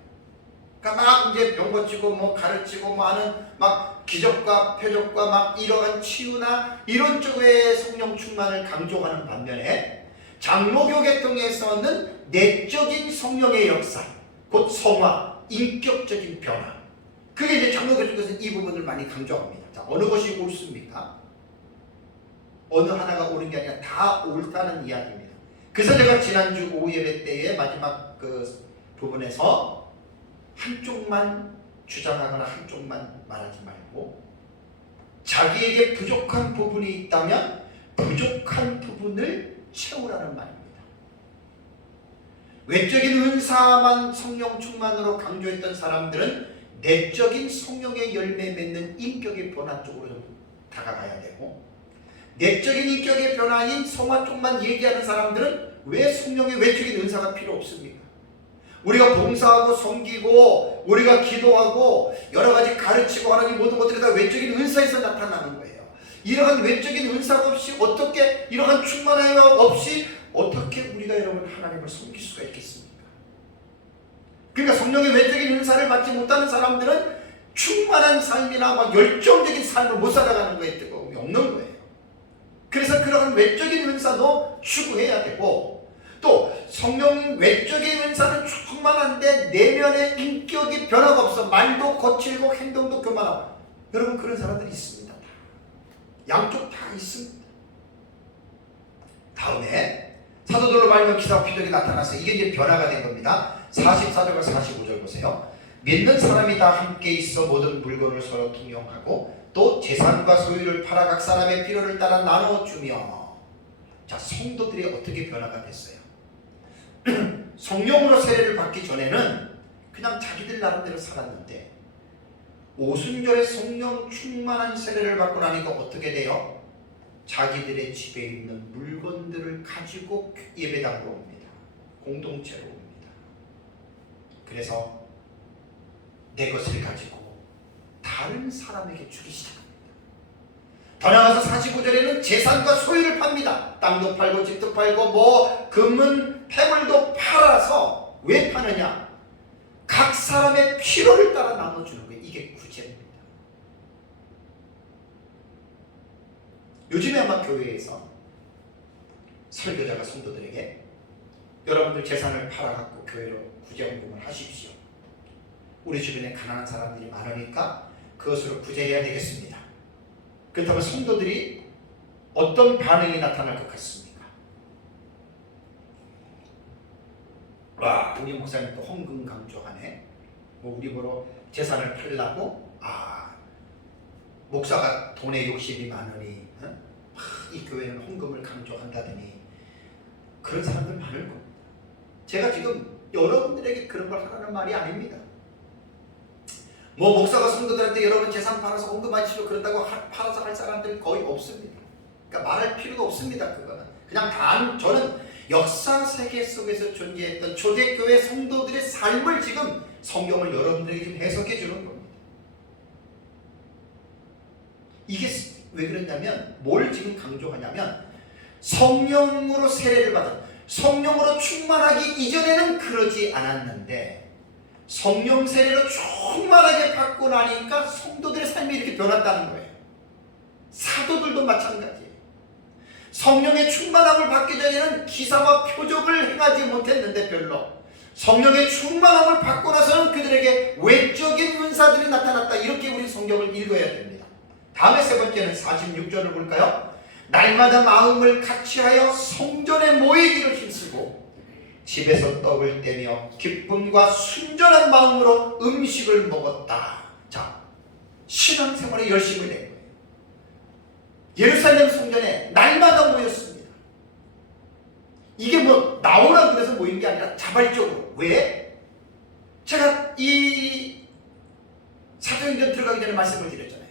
그러니까 막 이제 병 고치고 가르치고 하는 막 기적과 표적과 막 이러한 치유나 이런 쪽의 성령 충만을 강조하는 반면에 장로교 계통에서는 내적인 성령의 역사, 곧 성화, 인격적인 변화. 그게 이제 장로교 쪽에서는 이 부분을 많이 강조합니다. 자, 어느 것이 옳습니까? 어느 하나가 옳은 게 아니라 다 옳다는 이야기입니다. 그래서 제가 지난주 오후 예배 때의 마지막 그 부분에서 한쪽만 주장하거나 한쪽만 말하지 말고 자기에게 부족한 부분이 있다면 부족한 부분을 채우라는 말입니다. 외적인 은사만 성령 충만으로 강조했던 사람들은 내적인 성령의 열매 맺는 인격의 변화 쪽으로 좀 다가가야 되고, 내적인 인격의 변화인 성화 쪽만 얘기하는 사람들은 왜 성령의 외적인 은사가 필요 없습니까? 우리가 봉사하고 섬기고 우리가 기도하고 여러 가지 가르치고 하는 이 모든 것들이 다 외적인 은사에서 나타나는 거예요. 이러한 외적인 은사가 없이 어떻게, 이러한 충만함 없이 어떻게 우리가 여러분 하나님을 섬길 수가 있겠습니까? 그러니까 성령의 외적인 은사를 받지 못하는 사람들은 충만한 삶이나 막 열정적인 삶을 못 살아가는 거에 뜨거움이 없는 거예요. 그래서 그런 외적인 은사도 추구해야 되고, 또 성령 외적인 은사는 충만한데 내면의 인격이 변화가 없어. 말도 거칠고 행동도 교만하고. 여러분 그런 사람들이 있습니다. 양쪽 다 있습니다. 다음에 사도들로 말미암아 기사와 표적이 나타났어요. 이게 이제 변화가 된 겁니다. 44절과 45절 보세요. 믿는 사람이 다 함께 있어 모든 물건을 서로 통용하고 또 재산과 소유를 팔아 각 사람의 필요를 따라 나눠주며. 자, 성도들이 어떻게 변화가 됐어요? 성령으로 세례를 받기 전에는 그냥 자기들 나름대로 살았는데 오순절에 성령 충만한 세례를 받고 나니까 어떻게 돼요? 자기들의 집에 있는 물건들을 가지고 예배당으로 옵니다. 공동체로 옵니다. 그래서 내 것을 가지고 다른 사람에게 주기 시작합니다. 더 나아가서 45절에는 재산과 소유를 팝니다. 땅도 팔고 집도 팔고 금은 패물도 팔아서 왜 파느냐? 각 사람의 필요를 따라 나눠주는 거예요. 이게 구제입니다. 요즘에 아마 교회에서 설교자가 성도들에게 여러분들 재산을 팔아갖고 교회로 구제헌금을 하십시오. 우리 주변에 가난한 사람들이 많으니까 그것으로 구제해야 되겠습니다. 그렇다면 성도들이 어떤 반응이 나타날 것 같습니까? 와, 우리 목사님 또 헌금 강조하네. 뭐 우리 보러 재산을 팔라고? 목사가 돈에 욕심이 많으니 이 교회는 헌금을 강조한다더니 그런 사람들 많을 겁니다. 제가 지금 여러분들에게 그런 걸 하라는 말이 아닙니다. 뭐 목사가 성도들한테 여러분 재산 팔아서 헌금하시오 그런다고 팔아서 할 사람들은 거의 없습니다. 그러니까 말할 필요가 없습니다. 그거는 그냥 저는 역사 세계 속에서 존재했던 초대교회 성도들의 삶을 지금 성경을 여러분들에게 지금 해석해 주는 겁니다. 이게 왜 그러냐면 뭘 지금 강조하냐면 성령으로 세례를 받은 성령으로 충만하기 이전에는 그러지 않았는데 성령 세례로 충만하게 받고 나니까 성도들의 삶이 이렇게 변했다는 거예요. 사도들도 마찬가지예요. 성령의 충만함을 받기 전에는 기사와 표적을 행하지 못했는데 별로 성령의 충만함을 받고 나서는 그들에게 외적인 은사들이 나타났다. 이렇게 우리 성경을 읽어야 됩니다. 다음에 세 번째는 46절을 볼까요? 날마다 마음을 같이하여 성전에 모이기를 힘쓰고 집에서 떡을 떼며 기쁨과 순전한 마음으로 음식을 먹었다. 자, 신앙생활에 열심을 낸 거예요. 예루살렘 성전에 날마다 모였습니다. 이게 뭐 나오라 그래서 모인 게 아니라 자발적으로. 왜? 제가 이 사도행전 들어가기 전에 말씀을 드렸잖아요.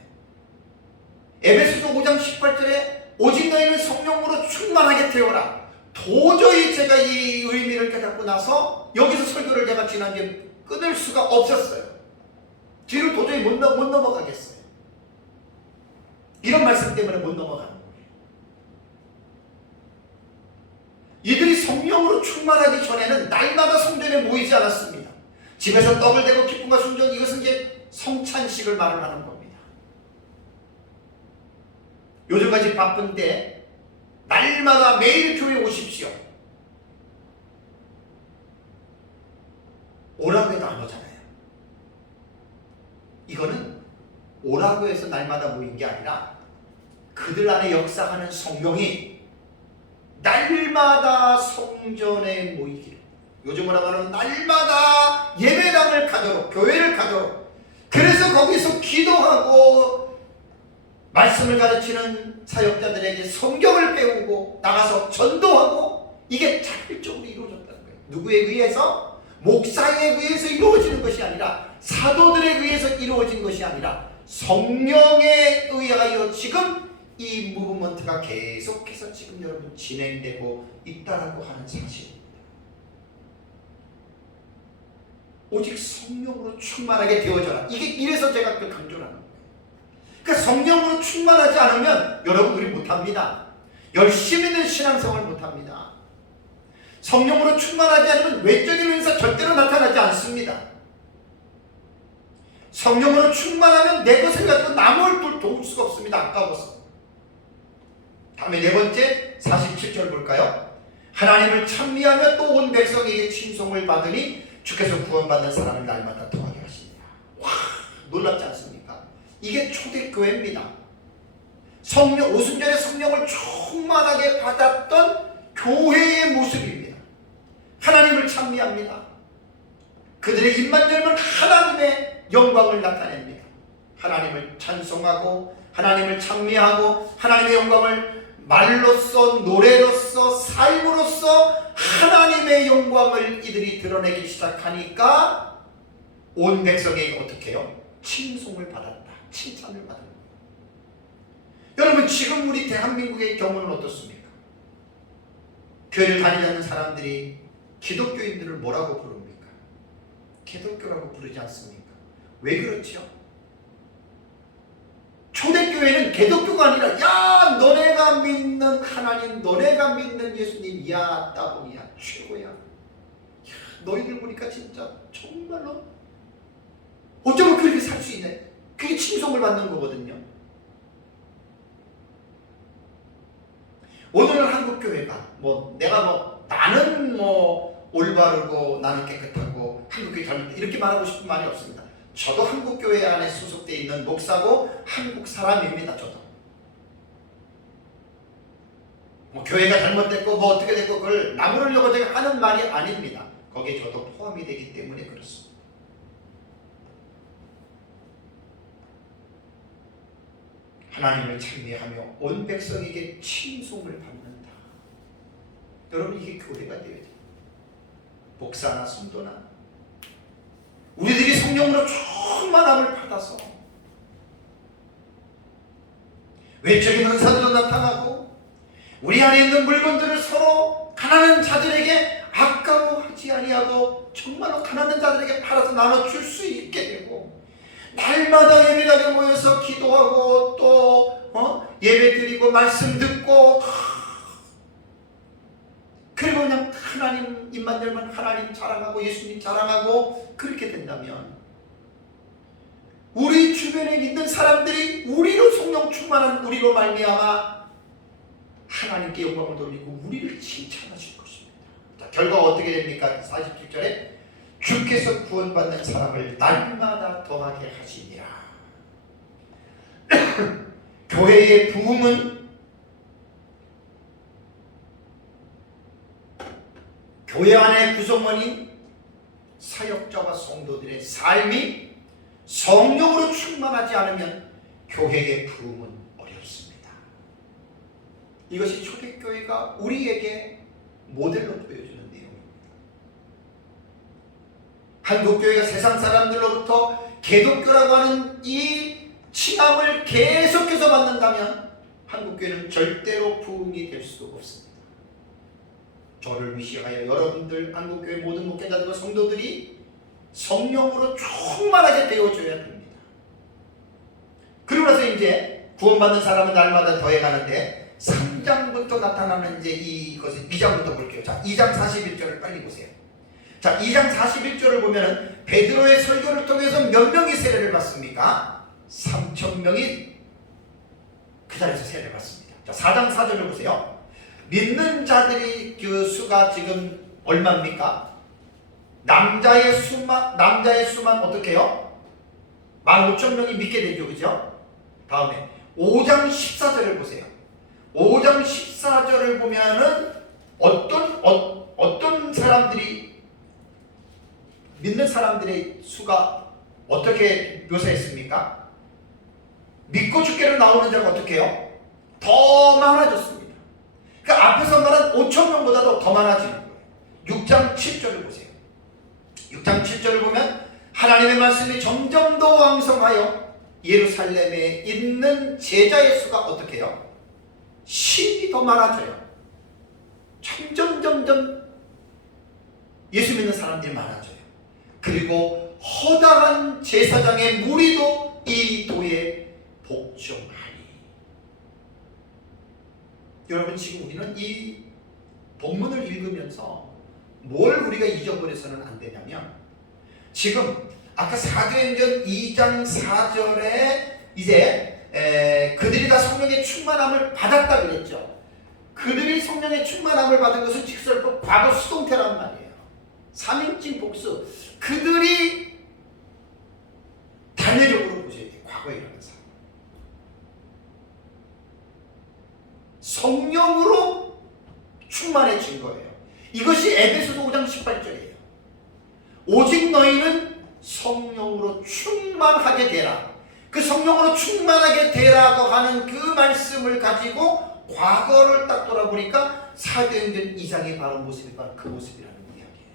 에베소서 5장 18절에 오직 너희는 성령으로 충만하게 되어라. 도저히 제가 이 의미를 깨닫고 나서 여기서 설교를 제가 지난주에 끊을 수가 없었어요. 뒤로 도저히 못 넘어가겠어요. 이런 말씀 때문에 못 넘어가는 거예요. 이들이 성령으로 충만하기 전에는 날마다 성전에 모이지 않았습니다. 집에서 떡을 대고 기쁨과 순전, 이것은 이제 성찬식을 말을 하는 겁니다. 요즘까지 바쁜데 날마다 매일 교회 오십시오. 오라고 해도 안 오잖아요. 이거는 오라고 해서 날마다 모인 게 아니라 그들 안에 역사하는 성령이 날마다 성전에 모이기를, 요즘으로 말하면 날마다 예배당을 가도록, 교회를 가도록, 그래서 거기서 기도하고 말씀을 가르치는 사역자들에게 성경을 배우고 나가서 전도하고, 이게 자발적으로 이루어졌다는 거예요. 누구에 의해서? 목사에 의해서 이루어지는 것이 아니라, 사도들에 의해서 이루어진 것이 아니라 성령에 의하여 지금 이 무브먼트가 계속해서 지금 여러분 진행되고 있다라고 하는 사실입니다. 오직 성령으로 충만하게 되어져라. 이래서 제가 그 강조를 하는 거예요. 그러니까 성령으로 충만하지 않으면 여러분 우리 못합니다. 열심히 있는 신앙생활 못합니다. 성령으로 충만하지 않으면 외적인 은사 절대로 나타나지 않습니다. 성령으로 충만하면 내 것을 가지고 남을 도울 수가 없습니다. 아까워서. 다음에 네 번째 47절 볼까요? 하나님을 찬미하며 또 온 백성에게 칭송을 받으니 주께서 구원받는 사람을 날마다 더하게 하시니라. 와, 놀랍지 않습니까? 이게 초대교회입니다. 성령, 오순절에 성령을 충만하게 받았던 교회의 모습입니다. 하나님을 찬미합니다. 그들의 입만 열면 하나님의 영광을 나타냅니다. 하나님을 찬송하고 하나님을 찬미하고 하나님의 영광을 말로써, 노래로써, 삶으로써 하나님의 영광을 이들이 드러내기 시작하니까 온 백성에게 어떻게 해요? 칭송을 받았다. 칭찬을 받았다. 여러분, 지금 우리 대한민국의 경우는 어떻습니까? 교회를 다니지 않는 사람들이 기독교인들을 뭐라고 부릅니까? 기독교라고 부르지 않습니까? 왜 그렇죠? 초대교회는 기독교가 아니라, 야, 너네가 믿는 하나님, 너네가 믿는 예수님, 야, 따봉이야, 최고야. 야, 너희들 보니까 진짜 정말로 어쩌면 그렇게 살 수 있네. 그게 칭송을 받는 거거든요. 오늘 한국교회가 나는 올바르고 나는 깨끗하고 한국교회 잘못돼 이렇게 말하고 싶은 말이 없습니다. 저도 한국교회 안에 소속되어 있는 목사고 한국 사람입니다. 저도 뭐 교회가 잘못됐고 뭐 어떻게 됐고 그걸 나무르려고 제가 하는 말이 아닙니다. 거기에 저도 포함이 되기 때문에 그렇습니다. 하나님을 찬미하며 온 백성에게 칭송을 받는다. 여러분 이게 교회가 되어야 돼요. 목사나 성도나 우리들이 성령으로 충만함을 받아서 외적인 은사도 나타나고 우리 안에 있는 물건들을 서로 가난한 자들에게 아까워하지 아니하고 정말로 가난한 자들에게 팔아서 나눠줄 수 있게 되고 날마다 예배당에 모여서 기도하고 또 예배 드리고 말씀 듣고 그리고 그냥 하나님 입만 열면 하나님 자랑하고 예수님 자랑하고 그렇게 된다면 우리 주변에 있는 사람들이 우리로 성령 충만한 우리로 말미암아 하나님께 영광을 돌리고 우리를 칭찬하실 것입니다. 자, 결과가 어떻게 됩니까? 47절에 주께서 구원받는 사람을 날마다 더하게 하시니라. 교회의 부흥은 교회 안의 구성원인 사역자와 성도들의 삶이 성령으로 충만하지 않으면 교회의 부흥은 어렵습니다. 이것이 초대교회가 우리에게 모델로 보여주는 내용입니다. 한국교회가 세상 사람들로부터 개독교라고 하는 이 칭함을 계속해서 받는다면 한국교회는 절대로 부흥이 될 수 없습니다. 저를 위시하여 여러분들 한국교회 모든 목회자들과 성도들이 성령으로 충만하게 되어줘야 됩니다. 그러고 나서 이제 구원받는 사람은 날마다 더해가는데 3장부터 나타나는 이제 이것을 2장부터 볼게요. 자, 2장 41절을 빨리 보세요. 자, 2장 41절을 보면은 베드로의 설교를 통해서 몇 명이 세례를 받습니까? 3,000명이 그 자리에서 세례를 받습니다. 자, 4장 4절을 보세요. 믿는 자들이 그 수가 지금 얼마입니까? 남자의 수만 어떻게 해요? 15,000명이 믿게 되죠. 그죠? 다음에 5장 14절을 보세요. 5장 14절을 보면은 어떤 사람들이 믿는 사람들의 수가 어떻게 묘사했습니까? 믿고 죽게로 나오는 자가 어떻게 해요? 더 많아졌습니다. 그 앞에서 말한 5,000명보다도 더 많아지는 거예요. 6장 7절을 보세요. 6장 7절을 보면 하나님의 말씀이 점점 더 왕성하여 예루살렘에 있는 제자의 수가 어떻게 해요? 신이 더 많아져요. 점점 예수 믿는 사람들이 많아져요. 그리고 허다한 제사장의 무리도 이 도에 복종하니. 여러분 지금 우리는 이 본문을 읽으면서 뭘 우리가 잊어버려서는 안 되냐면 지금 아까 사도행전 2장 4절에 이제 그들이 다 성령의 충만함을 받았다 그랬죠. 그들이 성령의 충만함을 받은 것은 직설법 과거 수동태란 말이에요. 3인칭 복수. 그들이 단회적으로 보셔야 돼요. 과거에 일어난 사람. 성령으로 충만해진 거예요. 이것이 에베소서 5장 18절이에요. 오직 너희는 성령으로 충만하게 되라. 그 성령으로 충만하게 되라고 하는 그 말씀을 가지고 과거를 딱 돌아보니까 사도행전 2장의 바로 모습이 바로 그 모습이라는 이야기예요.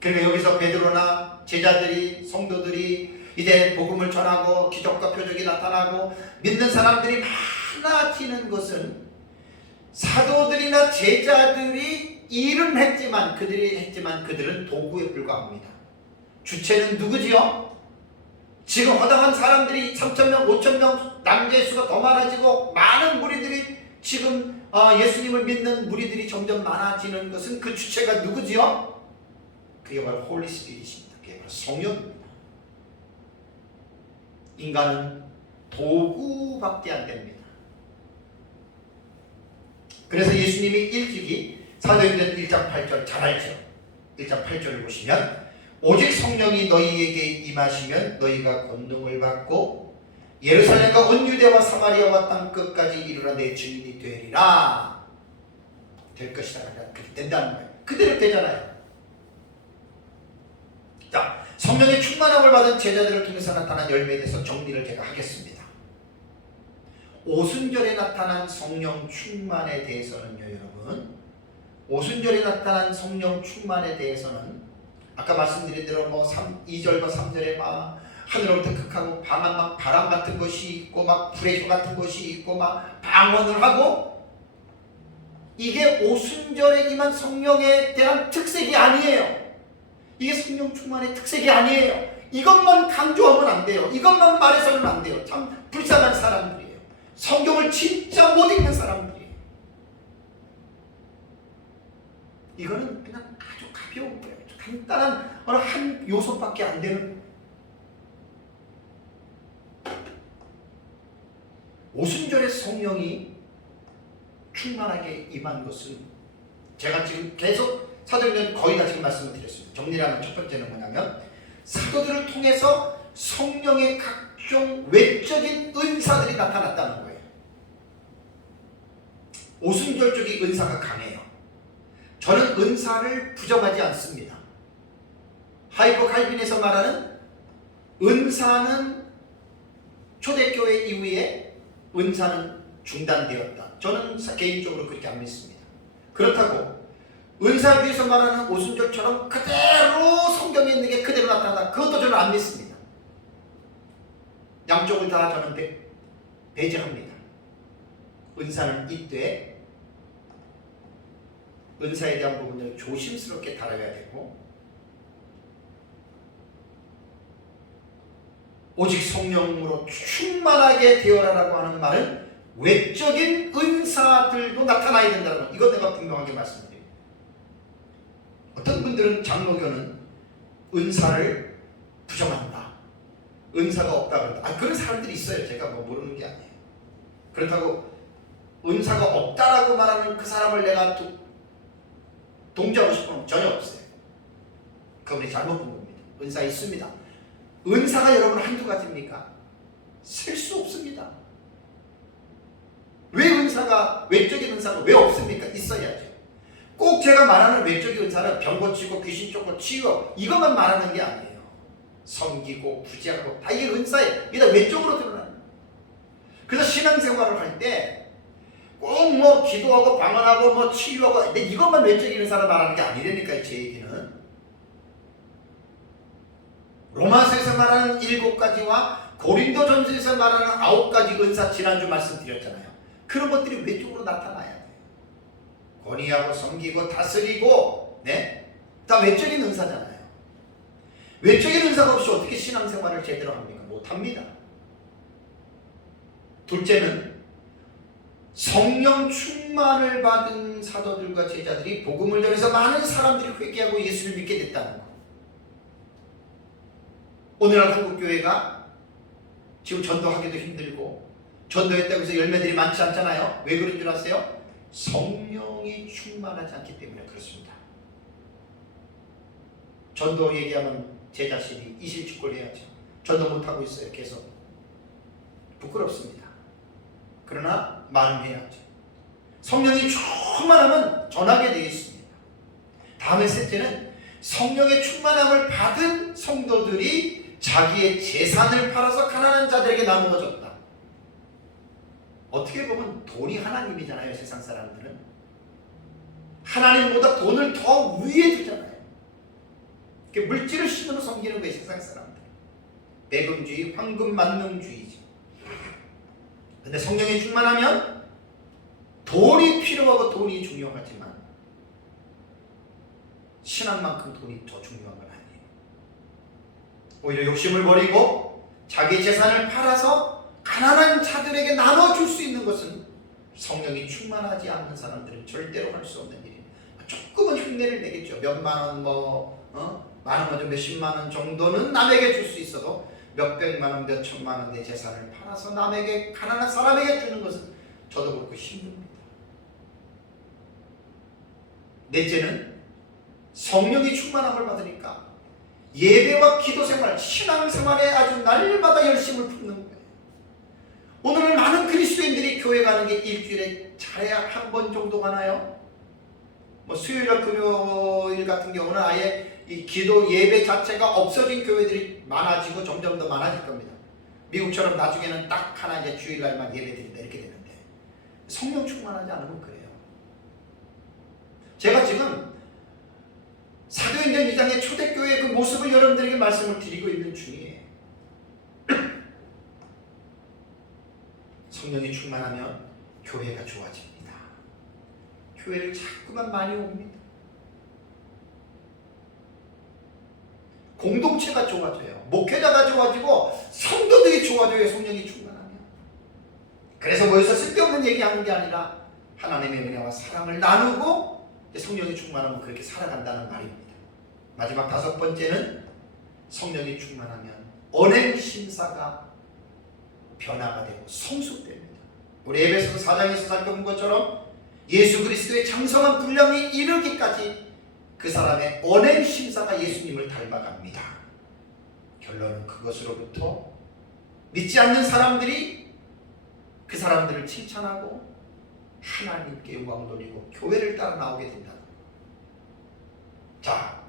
그러니까 여기서 베드로나 제자들이 성도들이 이제 복음을 전하고 기적과 표적이 나타나고 믿는 사람들이 많아지는 것은 사도들이나 제자들이 일은 했지만 그들은 도구에 불과합니다. 주체는 누구지요? 지금 허당한 사람들이 3,000명, 5,000명 남자의 수가 더 많아지고 많은 무리들이 지금 예수님을 믿는 무리들이 점점 많아지는 것은 그 주체가 누구지요? 그게 바로 홀리 스피릿입니다. 그게 바로 성령입니다. 인간은 도구밖에 안 됩니다. 그래서 예수님이 일찍이 사도행전 1장 8절 잘 알죠. 1장 8절을 보시면 오직 성령이 너희에게 임하시면 너희가 권능을 받고 예루살렘과 온 유대와 사마리아와 땅 끝까지 이르러 내 증인이 되리라. 될 것이다. 그렇게 된다는 거예요. 그대로 되잖아요. 자, 성령의 충만함을 받은 제자들을 통해서 나타난 열매에 대해서 정리를 제가 하겠습니다. 오순절에 나타난 성령 충만에 대해서는요, 여러분, 오순절에 나타난 성령 충만에 대해서는 아까 말씀드린 대로 뭐 2절과 3절에 막 하늘로부터 극하고 방한 막 바람 같은 것이 있고 막 불의 효 같은 것이 있고 막 방언을 하고, 이게 오순절에 임한 성령에 대한 특색이 아니에요. 이게 성령 충만의 특색이 아니에요. 이것만 강조하면 안 돼요. 이것만 말해서는 안 돼요. 참 불쌍한 사람들이에요. 성경을 진짜 못 읽는 사람들이에요. 이거는 그냥 아주 가벼운 거예요. 간단한 어느 한 요소밖에 안 되는. 오순절에 성령이 충만하게 임한 것은 제가 지금 계속 사도행전 거의 다 지금 말씀을 드렸습니다. 정리하면 첫 번째는 뭐냐면 사도들을 통해서 성령의 각종 외적인 은사들이 나타났다는 거예요. 오순절 쪽이 은사가 강해요. 저는 은사를 부정하지 않습니다. 하이퍼 칼빈에서 말하는 은사는 초대교회 이후에 은사는 중단되었다. 저는 개인적으로 그렇게 안 믿습니다. 그렇다고 은사주의에서 말하는 오순절처럼 그대로 성경에 있는 게 그대로 나타난다. 그것도 저는 안 믿습니다. 양쪽을 다 저는 배제합니다. 은사는 이때 은사에 대한 부분을 조심스럽게 다뤄야 되고, 오직 성령으로 충만하게 되어라라고 하는 말은 외적인 은사들도 나타나야 된다는 것. 이건 내가 분명하게 말씀드립니다. 어떤 분들은 장로교는 은사를 부정한다. 은사가 없다 그런다. 그런 사람들이 있어요. 제가 뭐 모르는 게 아니에요. 그렇다고 은사가 없다라고 말하는 그 사람을 내가 동조하고 싶으면 전혀 없어요. 그분이 잘못 본 겁니다. 은사 있습니다. 은사가 여러분 한두 가지입니까? 셀 수 없습니다. 왜 은사가, 외적인 은사가 왜 없습니까? 있어야죠. 꼭 제가 말하는 외적인 은사는 병 고치고 귀신 쫓고 치유, 이것만 말하는 게 아니에요. 섬기고 구제하고 다 이게 은사예요. 이게 다 외적으로 드러나는 거예요. 그래서 신앙생활을 할 때 꼭 뭐 기도하고 방언하고 뭐 치유하고, 근데 이것만 외적인 은사를 말하는 게 아니라니까요. 제 얘기는 로마서에서 말하는 7가지와 고린도전서에서 말하는 9가지 은사, 지난주 말씀드렸잖아요. 그런 것들이 외적으로 나타나야 돼요. 권위하고 섬기고 다스리고, 네? 다 외적인 은사잖아요. 외적인 은사가 없이 어떻게 신앙생활을 제대로 합니까? 못합니다. 둘째는 성령 충만을 받은 사도들과 제자들이 복음을 전해서 많은 사람들이 회개하고 예수를 믿게 됐다는 것. 오늘날 한국교회가 지금 전도하기도 힘들고 전도했다고 해서 열매들이 많지 않잖아요. 왜 그런 줄 아세요? 성령이 충만하지 않기 때문에 그렇습니다. 전도 얘기하면 제 자신이 이실직고를 해야죠. 전도 못하고 있어요. 계속. 부끄럽습니다. 그러나 말은 해야죠. 성령이 충만하면 전하게 되어 있습니다. 다음에 셋째는 성령의 충만함을 받은 성도들이 자기의 재산을 팔아서 가난한 자들에게 나누어줬다. 어떻게 보면 돈이 하나님이잖아요. 세상 사람들은 하나님보다 돈을 더 위에 두잖아요. 물질을 신으로 섬기는 거예요. 세상 사람들. 매금주의, 황금만능주의죠. 근데 성령이 충만하면 돈이 필요하고 돈이 중요하지만 신앙만큼 돈이 더 중요한 건 아니에요. 오히려 욕심을 버리고 자기 재산을 팔아서 가난한 자들에게 나눠줄 수 있는 것은 성령이 충만하지 않는 사람들은 절대로 할 수 없는 일입니다. 조금은 흉내를 내겠죠. 몇만 원, 많은 거죠. 몇십만 원 정도는 남에게 줄 수 있어도 몇백만 원, 몇천만 원 내 재산을 팔아서 남에게, 가난한 사람에게 주는 것은 저도 그렇고 힘듭니다. 넷째는 성령이 충만함을 받으니까 예배와 기도 생활, 신앙 생활에 아주 날마다 열심을 품는 거예요. 오늘은 많은 그리스도인들이 교회 가는 게 일주일에 잘해야 한 번 정도 가나요? 뭐 수요일과 금요일 같은 경우는 아예 이 기도 예배 자체가 없어진 교회들이 많아지고 점점 더 많아질 겁니다. 미국처럼 나중에는 딱 하나 이제 주일날만 예배 드린다 이렇게 되는데 성령 충만하지 않으면 그래요. 제가 지금 사도행전 2장의 초대교회의 그 모습을 여러분들에게 말씀을 드리고 있는 중이에요. 성령이 충만하면 교회가 좋아집니다. 교회를 자꾸만 많이 옵니다. 공동체가 좋아져요. 목회자가 좋아지고 성도들이 좋아져요. 성령이 충만하면. 그래서 모여서 쓸데없는 얘기하는 게 아니라 하나님의 은혜와 사랑을 나누고 성령이 충만하면 그렇게 살아간다는 말입니다. 마지막 다섯 번째는 성령이 충만하면 언행심사가 변화가 되고 성숙됩니다. 우리 에베소서 4장에서 살펴본 것처럼 예수 그리스도의 장성한 분량이 이르기까지 그 사람의 언행심사가 예수님을 닮아갑니다. 결론은 그것으로부터 믿지 않는 사람들이 그 사람들을 칭찬하고 하나님께 영광 돌리고 교회를 따라 나오게 된다. 자,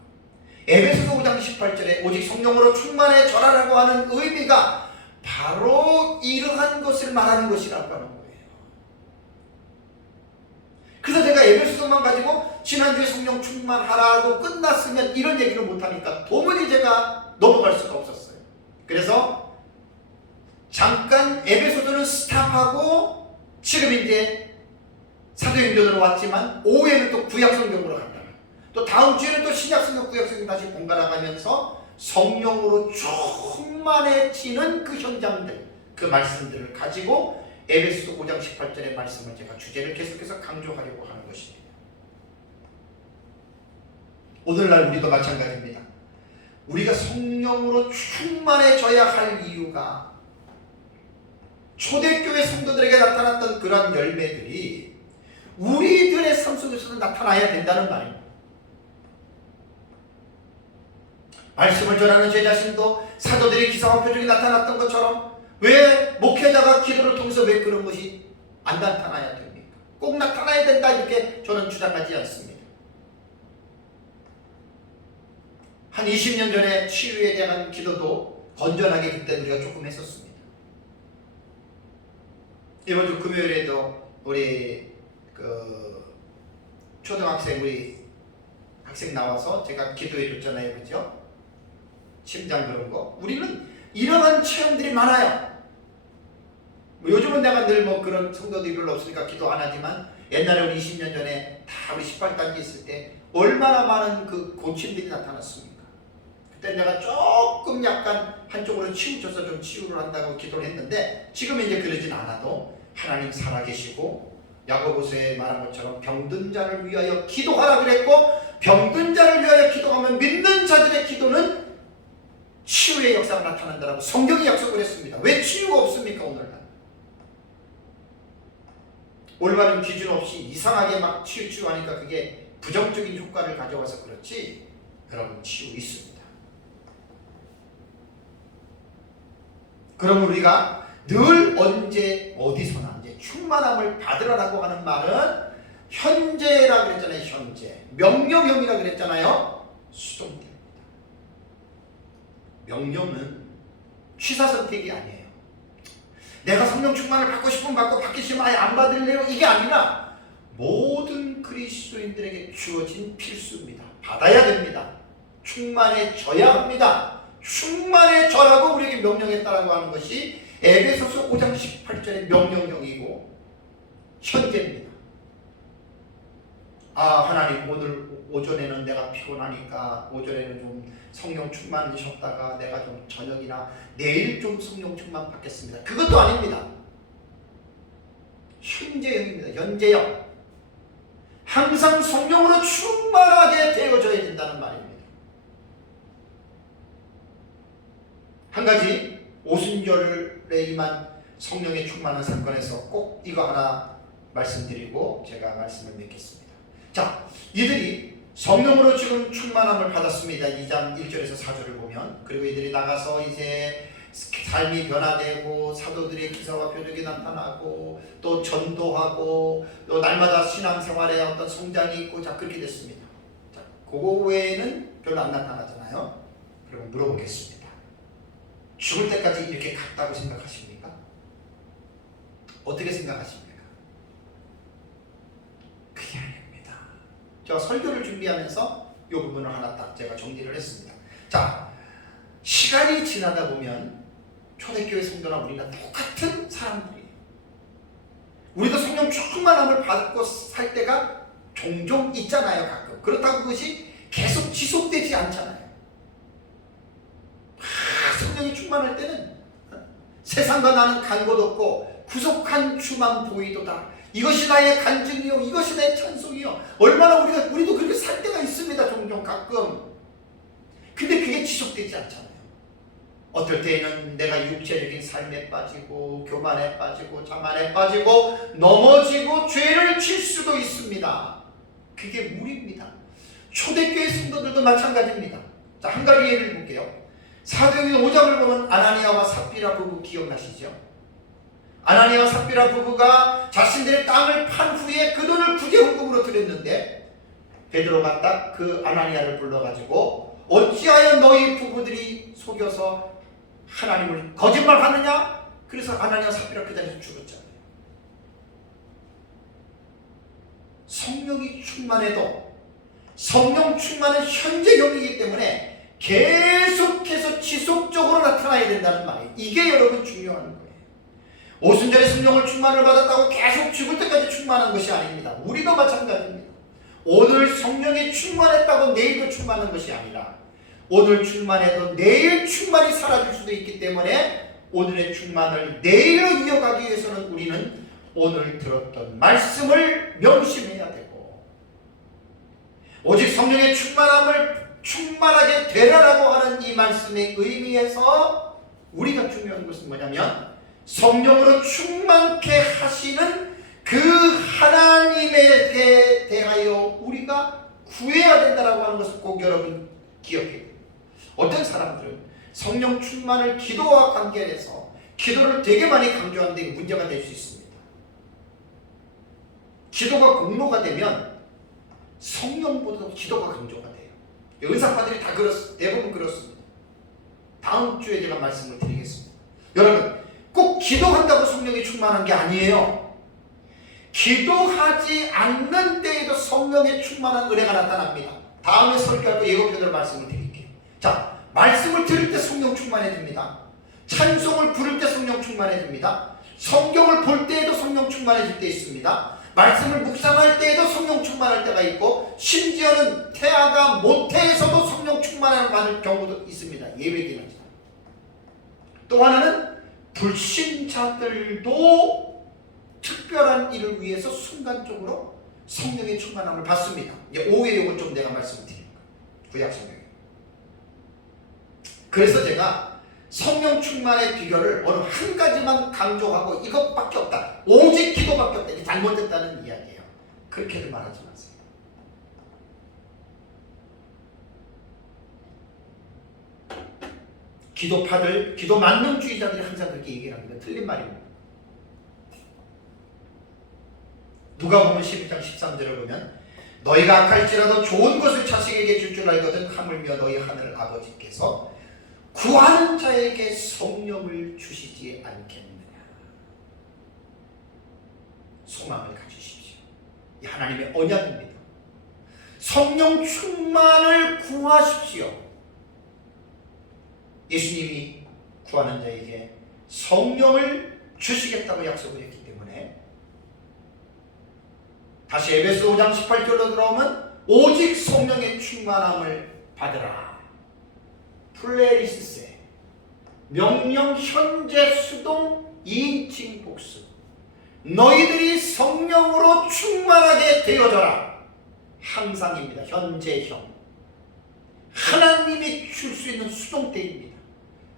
에베소서 5장 18절에 오직 성령으로 충만해져라라고 하는 의미가 바로 이러한 것을 말하는 것이라고 하는 거예요. 그래서 제가 에베소서만 가지고 지난주에 성령 충만하라고 끝났으면 이런 얘기를 못하니까 도무지 제가 넘어갈 수가 없었어요. 그래서 잠깐 에베소서는 스탑하고 지금 이제 사도행전으로 왔지만 오후에는 또 구약성경으로 간다. 또 다음 주에는 또 신약성경 구약성경 다시 번갈아가면서 성령으로 충만해지는 그 현장들, 그 말씀들을 가지고 에베소서 5장 18절의 말씀을 제가 주제를 계속해서 강조하려고 하는 것입니다. 오늘날 우리도 마찬가지입니다. 우리가 성령으로 충만해져야 할 이유가 초대교회 성도들에게 나타났던 그러한 열매들이 우리들의 삶 속에서도 나타나야 된다는 말입니다. 말씀을 전하는 제 자신도 사도들의 기사와 표적이 나타났던 것처럼 왜 목회자가 기도를 통해서 왜 그런 것이 안 나타나야 됩니까? 꼭 나타나야 된다 이렇게 저는 주장하지 않습니다. 한 20년 전에 치유에 대한 기도도 건전하게 그때 우리가 조금 했었습니다. 이번 주 금요일에도 우리 초등학생 우리 학생 나와서 제가 기도해 줬잖아요. 그죠? 심장 그런 거. 우리는 이러한 체험들이 많아요. 요즘은 내가 늘 그런 성도들이 별로 없으니까 기도 안 하지만 옛날에 우리 20년 전에 다 우리 18단계 있을 때 얼마나 많은 그 고침들이 나타났습니까? 그때 내가 조금 약간 한쪽으로 치우쳐서 좀 치유를 한다고 기도를 했는데 지금 이제 그러진 않아도 하나님 살아계시고 야고보서에 말한 것처럼 병든 자를 위하여 기도하라 그랬고 병든 자를 위하여 기도하면 믿는 자들의 기도는 치유의 역사가 나타난다라고 성경이 약속을 했습니다. 왜 치유가 없습니까 오늘날? 올바른 기준 없이 이상하게 막 치유하니까 그게 부정적인 효과를 가져와서 그렇지 여러분 치유 있습니다. 그럼 우리가 늘 언제 어디서나 이제 충만함을 받으라라고 하는 말은 현재라 그랬잖아요. 현재 명령형이라 그랬잖아요. 수동태입니다. 명령은 취사선택이 아니에요. 내가 성령 충만을 받고 싶으면 받고 받기 싫으면 아예 안 받을래요 이게 아니라 모든 그리스도인들에게 주어진 필수입니다. 받아야 됩니다. 충만해져야 합니다. 충만해져라고 우리에게 명령했다라고 하는 것이 에베소서 5장 18절의 명령형이고 현재입니다. 하나님 오늘 오전에는 내가 피곤하니까 오전에는 좀 성령 충만하셨다가 내가 좀 저녁이나 내일 좀 성령 충만 받겠습니다. 그것도 아닙니다. 현재형입니다. 현재형. 항상 성령으로 충만하게 되어져야 된다는 말입니다. 한 가지 오순절에 임한 성령의 충만한 사건에서 꼭 이거 하나 말씀드리고 제가 말씀을 맺겠습니다. 자, 이들이 성령으로 지금 충만함을 받았습니다. 2장 1절에서 4절을 보면. 그리고 이들이 나가서 이제 삶이 변화되고 사도들의 기사와 표적이 나타나고 또 전도하고 또 날마다 신앙생활에 어떤 성장이 있고 자 그렇게 됐습니다. 자, 그거 외에는 별로 안 나타나잖아요. 그럼 물어보겠습니다. 죽을 때까지 이렇게 갔다고 생각하십니까? 어떻게 생각하십니까? 그게 아닙니다. 제가 설교를 준비하면서 이 부분을 하나 딱 제가 정리를 했습니다. 자, 시간이 지나다 보면 초대교회 성도나 우리나 똑같은 사람들이에요. 우리도 성령 충만함을 받고 살 때가 종종 있잖아요. 가끔. 그렇다고 그것이 계속 지속되지 않잖아요. 성령이 충만할 때는 세상과 나는 간 곳 없고 구속한 주만 보이도다. 이것이 나의 간증이요 이것이 내 찬송이요. 얼마나 우리도 그렇게 살 때가 있습니다. 종종 가끔. 근데 그게 지속되지 않잖아요. 어떨 때에는 내가 육체적인 삶에 빠지고 교만에 빠지고 자만에 빠지고 넘어지고 죄를 질 수도 있습니다. 그게 무리입니다. 초대교회 성도들도 마찬가지입니다. 자, 한 가지 예를 볼게요. 사도행전 5장을 보면 아나니아와 삽비라 부부 기억나시죠? 아나니아와 삽비라 부부가 자신들의 땅을 판 후에 그 돈을 구제헌금으로 드렸는데 베드로가 딱 그 아나니아를 불러가지고 어찌하여 너희 부부들이 속여서 하나님을 거짓말하느냐? 그래서 아나니아와 삽비라 그 자리에서 죽었잖아요. 성령이 충만해도 성령 충만은 현재형이기 때문에 계속해서 지속적으로 나타나야 된다는 말이에요. 이게 여러분 중요한 거예요. 오순절에 성령을 충만을 받았다고 계속 죽을 때까지 충만한 것이 아닙니다. 우리도 마찬가지입니다. 오늘 성령이 충만했다고 내일도 충만한 것이 아니라 오늘 충만해도 내일 충만이 사라질 수도 있기 때문에 오늘의 충만을 내일로 이어가기 위해서는 우리는 오늘 들었던 말씀을 명심해야 되고 오직 성령의 충만하게 되라라고 하는 이 말씀의 의미에서 우리가 중요한 것은 뭐냐면 성령으로 충만케 하시는 그 하나님에게 대하여 우리가 구해야 된다라고 하는 것을 꼭 여러분 기억해야 돼요. 어떤 사람들은 성령 충만을 기도와 관계해서 기도를 되게 많이 강조하는데 문제가 될 수 있습니다. 기도가 공로가 되면 성령보다 기도가 강조가 돼요. 의사파들이 다 대부분 그렇습니다. 다음 주에 제가 말씀을 드리겠습니다. 여러분 꼭 기도한다고 성령이 충만한 게 아니에요. 기도하지 않는 때에도 성령의 충만한 은혜가 나타납니다. 다음에 설교할 거 예고편으로 말씀을 드릴게요. 자, 말씀을 들을 때 성령 충만해집니다. 찬송을 부를 때 성령 충만해집니다. 성경을 볼 때에도 성령 충만해질 때 있습니다. 말씀을 묵상할 때에도 성령 충만할 때가 있고 심지어는 태아가 모태에서도 성령 충만을 받을 경우도 있습니다. 예외기는. 또 하나는 불신자들도 특별한 일을 위해서 순간적으로 성령의 충만함을 받습니다. 이제 오후에 이건 좀 내가 말씀을 드립니다. 구약성경에. 그래서 제가 성령 충만의 비결을 어느 한 가지만 강조하고 이것밖에 없다. 오직 기도밖에 없다. 이게 잘못됐다는 이야기예요. 그렇게는 말하지 마세요. 기도파들, 기도 만능주의자들이 항상 그렇게 얘기를 합니다. 틀린 말입니다. 누가복음 11장 13절을 보면 너희가 악할지라도 좋은 것을 자식에게 줄 줄 알거든 하물며 너희 하늘 아버지께서 구하는 자에게 성령을 주시지 않겠느냐. 소망을 가지십시오. 이 하나님의 언약입니다. 성령 충만을 구하십시오. 예수님이 구하는 자에게 성령을 주시겠다고 약속을 했기 때문에 다시 에베소 5장 18절로 들어오면 오직 성령의 충만함을 받으라. 플레리스세 명령 현재 수동 2인칭 복수 너희들이 성령으로 충만하게 되어져라. 항상입니다. 현재형 하나님이 줄 수 있는 수동태입니다.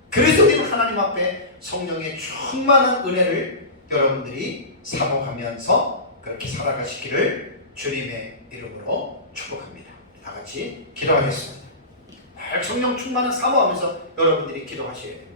그래서 우리는 하나님 앞에 성령의 충만한 은혜를 여러분들이 사모하면서 그렇게 살아가시기를 주님의 이름으로 축복합니다. 다 같이 기도하겠습니다. 늘 성령 충만을 사모하면서 여러분들이 기도하셔야 됩니다.